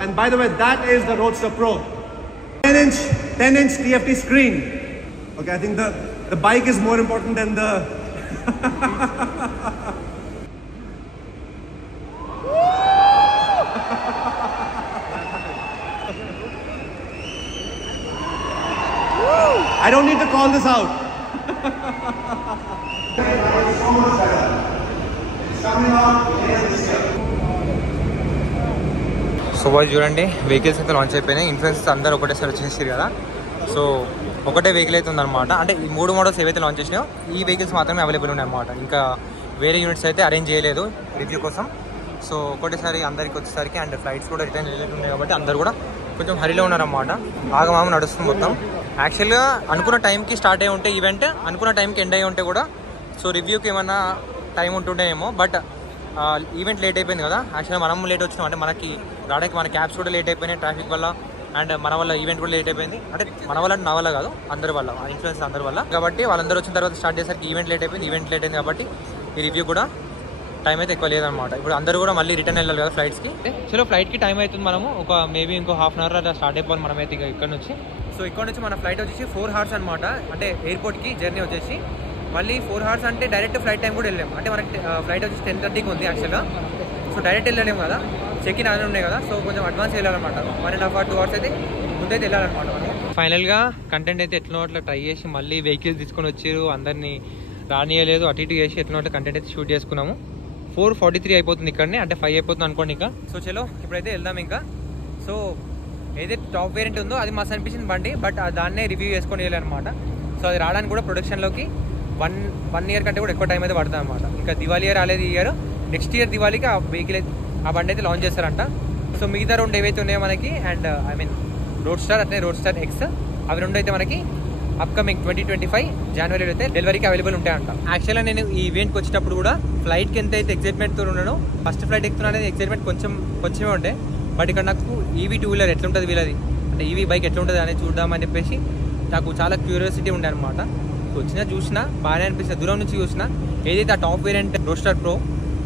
And by the way, that is the Roadster Pro. 10-inch TFT screen. Okay, I think the bike is more important than the... I don't need to call this out. So వాళ్ళు చూడండి, vehicles అయితే launch అయిపోయినాయి. Influencers అందరూ ఒకటేసారి వచ్చేసారు కదా. So ఒకటే vehicle అయితే ఉందన్నమాట. అంటే ఈ 3 మోడల్స్ ఏవైతే లాంచ్ చేసినాయో ఈ వెహికల్స్ మాత్రమే అవైలబుల్ ఉన్నాయి అన్నమాట. ఇంకా వేరే యూనిట్స్ అయితే అరేంజ్ చేయలేదు రివ్యూ కోసం. సో ఒకటేసారి అందరికి వచ్చేసరికి అండ్ ఫ్లైట్స్ కూడా రిటర్న్ రిలేట్ ఉన్నాయి కాబట్టి అందరు కూడా కొంచెం హరిలో ఉన్నారన్నమాట. ఆగమాగం నడుస్తుంది మొత్తం. యాక్చువల్గా అనుకున్న టైంకి స్టార్ట్ అయ్యి ఉంటే ఈవెంట్, అనుకున్న టైంకి ఎండ్ అయ్యి ఉంటే కూడా సో రివ్యూకి ఏమన్నా టైం ఉంటుండేమో. బట్ ఈవెంట్ లేట్ అయిపోయింది కదా. యాక్చువల్గా మనం లేట్ వచ్చినాం, అంటే మనకి రావడానికి మన క్యాబ్స్ కూడా లేట్ అయిపోయినాయి ట్రాఫిక్ వల్ల. అండ్ మన వల్ల ఈవెంట్ కూడా లేట్ అయిపోయింది. అంటే మన వల్ల, నా వల్ల కాదు, అందరి వల్ల, ఇన్ఫ్లుయెన్స్ అందరి వల్ల. కాబట్టి వాళ్ళందరూ వచ్చిన తర్వాత స్టార్ట్ చేసరికి ఈవెంట్ లేట్ అయిపోయింది. ఈవెంట్ లేట్ అయింది కాబట్టి ఈ రివ్యూ కూడా టైం అయితే ఎక్కువ లేదనమాట. ఇప్పుడు అందరూ కూడా మళ్ళీ రిటర్న్ వెళ్ళాలి కదా ఫ్లైట్స్కి. చలో ఫ్లైట్కి టైం అవుతుంది. మనము ఒక మేబీ ఇంకో హాఫ్ అన్ అవర్ అలా స్టార్ట్ అయిపోవాలి మనమైతే ఇక్కడ నుంచి. సో ఇక్కడ నుంచి మన ఫ్లైట్ వచ్చేసి 4 hours అనమాట. అంటే ఎయిర్పోర్ట్కి జర్నీ వచ్చేసి మళ్ళీ 4 hours అంటే డైరెక్ట్ ఫ్లైట్ టైం కూడా వెళ్ళాము. అంటే మనకి ఫ్లైట్ వచ్చేసి 10:30కి ఉంది యాక్చువల్గా. సో డైరెక్ట్ వెళ్ళలేము కదా, చెక్ ఇన్ అన్నీ ఉన్నాయి కదా. సో కొంచెం అడ్వాన్స్ వెళ్ళాలన్నమాట. 1.5 or 2 hours అయితే ముందైతే వెళ్ళాలన్నమాట. ఫైనల్గా కంటెంట్ అయితే ఎట్లా అట్లా ట్రై చేసి మళ్ళీ వెహికల్స్ తీసుకొని వచ్చారు, అందరినీ రానియలేదు, అటు ఇటు చేసి ఎట్లా అట్లా కంటెంట్ అయితే షూట్ చేసుకున్నాము. 4:43 అయిపోతుంది ఇక్కడనే, అంటే 5 అయిపోతుంది అనుకోండి ఇంకా. సో చలో ఇప్పుడైతే వెళ్దాం ఇంకా. సో ఏదైతే టాప్ వేరియంట్ ఉందో అది మస్తు అనిపించింది బండి, బట్ దాన్నే రివ్యూ చేసుకొని వెళ్ళాలన్నమాట. సో అది రావడానికి కూడా ప్రొడక్షన్లోకి 1 year కంటే కూడా ఎక్కువ టైం అయితే పడుతుంది అనమాట. ఇంకా దివాళీ రాలేదు ఈ ఇయర్. నెక్స్ట్ ఇయర్ దివాళీకి ఆ వెహికల్ ఆ బండి అయితే లాంచ్ చేస్తారంట. సో మిగతా 2 ఏవైతే ఉన్నాయో మనకి, and I mean road star, అట్లనే రోడ్ స్టార్ ఎక్స్, అవి 2 అయితే మనకి అప్కమింగ్ 2025 జనవరిలో అయితే డెలివరీకి అవైలబుల్ ఉంటాయంట. యాక్చువల్గా నేను ఈ ఈవెంట్కి వచ్చేటప్పుడు కూడా ఫ్లైట్కి ఎంత అయితే ఎక్సైట్మెంట్తో ఉన్నానో, ఫస్ట్ ఫ్లైట్ ఎక్కుతున్నా అనేది ఎక్సైట్మెంట్ కొంచెమే ఉంటే, బట్ ఇక్కడ నాకు ఈవీ 2-wheeler ఎట్లుంటుంది వీళ్ళది, అంటే ఈవీ బైక్ ఎట్లుంటుంది అనేది చూద్దామని చెప్పేసి నాకు చాలా క్యూరియాసిటీ ఉండే అనమాట. సో చూసినా బాగానే అనిపిస్తుంది. దూరం నుంచి చూసినా ఏదైతే ఆ టాప్ వేరియంట్ రోడ్స్టర్ ప్రో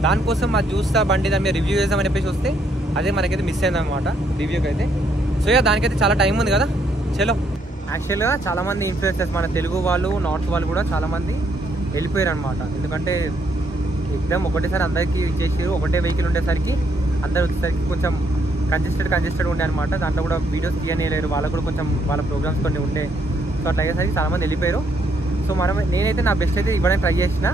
దానికోసం అది చూస్తా బండి దాని మీద రివ్యూ చేద్దామని చెప్పేసి వస్తే అదే మనకైతే మిస్ అయింది అనమాట రివ్యూకి అయితే. సో ఇక దానికైతే చాలా టైం ఉంది కదా. చలో యాక్చువల్గా చాలామంది ఇన్ఫ్లుయెన్సర్స్ మన తెలుగు వాళ్ళు నార్త్ వాళ్ళు కూడా చాలామంది వెళ్ళిపోయారు అనమాట. ఎందుకంటే ఎగ్జామ్ ఒకటేసారి అందరికీ ఇచ్చేసారు. ఒకటే వెహికల్ ఉండేసరికి అందరు వచ్చేసరికి కొంచెం కంజెస్టెడ్ ఉండే అనమాట. దాంట్లో కూడా వీడియోస్ తీయలేరు, వాళ్ళకు కూడా కొంచెం వాళ్ళ ప్రోగ్రామ్స్ కొన్ని ఉండే. సో అట్లా అయ్యేసరికి చాలామంది వెళ్ళిపోయారు. సో నేనైతే నా బెస్ట్ అయితే ఇవ్వడానికి ట్రై చేసిన.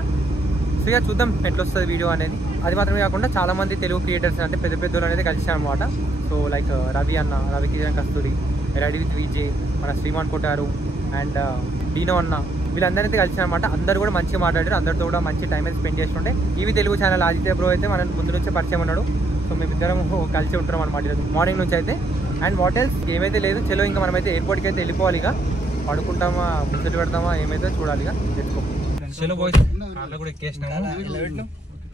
సో ఇక చూద్దాం ఎట్లా వస్తుంది వీడియో అనేది. అది మాత్రమే కాకుండా చాలామంది తెలుగు క్రియేటర్స్ అంటే పెద్ద పెద్దలు అనేది కలిసాను అనమాట. సో లైక్ రవి అన్న, రవి కిరణ్ కస్తూరి, రెడీ విత్ విజయ్, మన శ్రీమాన్ కొట్టారు అండ్ డీనో అన్న, వీళ్ళందరైతే కలిసి అనమాట. అందరూ కూడా మంచిగా మాట్లాడారు, అందరితో కూడా మంచి టైం అయితే స్పెండ్ చేస్తుంటే. EV Telugu channel Aditya bro అయితే మనం ముందు నుంచే పరిచయం ఉన్నాడు. సో మేమిద్దరం కలిసి ఉంటాం అనమాట ఈరోజు మార్నింగ్ నుంచి అయితే. అండ్ వాట్ ఎల్స్ ఏమైతే లేదు. చలో ఇంకా మనమైతే ఎయిర్పోర్ట్కి అయితే వెళ్ళిపోవాలి. ఇక పడుకుంటామా ముచ్చట పెడతామా ఏమైతే చూడాలి. ఇక తెచ్చుకో. చలో బాయ్స్ కార్లో కూడా ఎక్కేసినాము.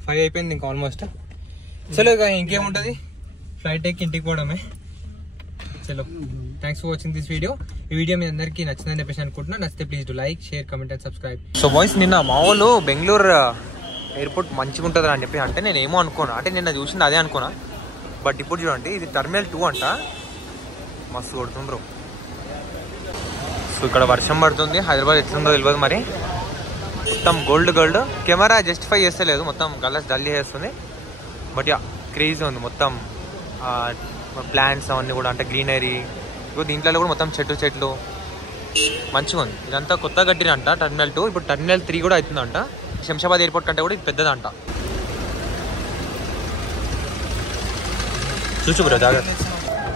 5 అయిపోయింది ఇంకా ఆల్మోస్ట్. చలో ఇక ఇంకేముంటుంది, ఫ్లైట్ ఎక్కి ఇంటికి పోవడమే. చలో thanks for watching this video. ఈ వీడియో మీ అందరికీ నచ్చిందని చెప్పేసి అనుకుంటున్నా. నచ్చితే please do like, share, comment and subscribe. So boys నిన్న మా వాళ్ళు బెంగళూరు ఎయిర్పోర్ట్ మంచిగా ఉంటుంది అని చెప్పి అంటే నేను ఏమో అనుకోను, అంటే నిన్న చూసింది అదే అనుకున్నా. బట్ ఇప్పుడు చూడండి ఇది టెర్మినల్ 2 అంట. మస్తు కొడుతుండ్రు. సో ఇక్కడ వర్షం పడుతుంది. హైదరాబాద్ ఎట్లుందో తెలియదు మరి. మొత్తం గోల్డ్ కెమెరా జస్టిఫై చేస్తలేదు, మొత్తం కలర్స్ డల్ చేస్తుంది. బట్ యా క్రేజీ ఉంది మొత్తం. ప్లాంట్స్ అవన్నీ కూడా అంటే గ్రీనరీ. దీంట్లో కూడా మొత్తం చెట్లు మంచిగా ఉంది. ఇదంతా కొత్త కట్టినంట టెర్మినల్ 2. ఇప్పుడు టెర్మినల్ 3 కూడా అవుతుందంట. శంషాబాద్ ఎయిర్పోర్ట్ కంటే కూడా ఇది పెద్దదంట. చూచు బ్రో జాగ్రత్త.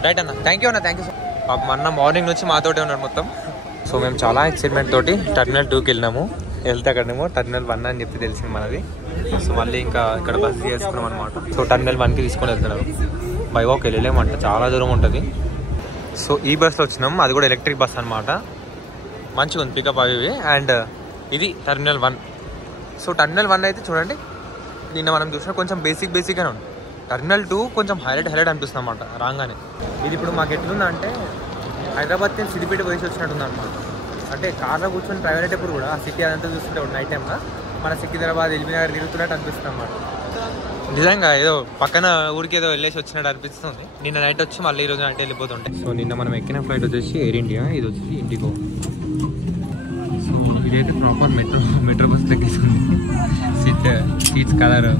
రైట్ అన్న, థ్యాంక్ యూ అన్న, థ్యాంక్ యూ సో మచ్. అన్న మార్నింగ్ నుంచి మాతోటే ఉన్నాడు మొత్తం. సో మేము చాలా ఎక్సైట్మెంట్ తోటి టెర్మినల్ 2కి వెళ్ళినాము. వెళ్తే అక్కడేమో టెర్మినల్ 1 అని చెప్పి తెలిసింది మనది. సో మళ్ళీ ఇంకా ఇక్కడ బస్ చేసుకున్నాం అనమాట. సో టెర్మినల్ 1కి తీసుకొని వెళ్తున్నారు. బై వాక్ వెళ్ళలేమంట, చాలా దూరం ఉంటుంది. సో ఈ బస్లో వచ్చినాం, అది కూడా ఎలక్ట్రిక్ బస్ అనమాట. మంచిగా ఉంది పికప్ అవి. అండ్ ఇది టెర్మినల్ 1. సో టెర్మినల్ 1 అయితే చూడండి, నిన్న మనం చూసినా కొంచెం బేసిక్గానే ఉంది. టెర్మినల్ 2 కొంచెం హైలైట్ అనిపిస్తుంది అనమాట రాగానే. ఇది ఇప్పుడు మాకు ఎట్లుందా అంటే హైదరాబాద్కి సిద్దిపేట పోయి వచ్చినట్టుంది అనమాట. అంటే కార్లో కూర్చొని ట్రావెల్ అయ్యేటప్పుడు కూడా ఆ సిటీ అదంతా చూస్తుంటే నైట్ టైంలో మన సికింద్రాబాద్ ఎల్బీనగర్ తిరుగుతున్నట్టు అనిపిస్తుంది అనమాట. నిజంగా ఏదో పక్కన ఊరికి ఏదో వెళ్ళేసి వచ్చినట్టు అనిపిస్తుంది. నిన్న నైట్ వచ్చి మళ్ళీ ఈరోజు నైట్ వెళ్ళిపోతుంటాయి. సో నిన్న మనం ఎక్కిన ఫ్లైట్ వచ్చేసి ఎయిర్ ఇండియా, ఇది వచ్చేసి ఇండిగో. సో ఇదైతే ప్రాపర్ మెట్రో బస్ తగ్గిస్తుంది. సీట్స్ కలర్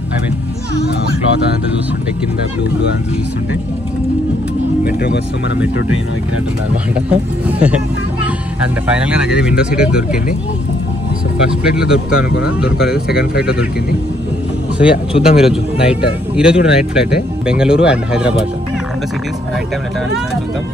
క్లాత్ అదంతా చూస్తుంటే కింద బ్లూ అంతా చూస్తుంటే మెట్రో బస్సు మన మెట్రో ట్రైన్ ఎక్కినట్టుంది అనమాట. అండ్ ఫైనల్గా నాకైతే విండో సీట్ అయితే దొరికింది. సో ఫస్ట్ ఫ్లైట్లో దొరుకుతా అనుకున్నా, దొరకలేదు. సెకండ్ ఫ్లైట్లో దొరికింది. సో చూద్దాం ఈరోజు కూడా night flight Bengaluru and Hyderabad 2 cities night time ఎట్లా చూద్దాం.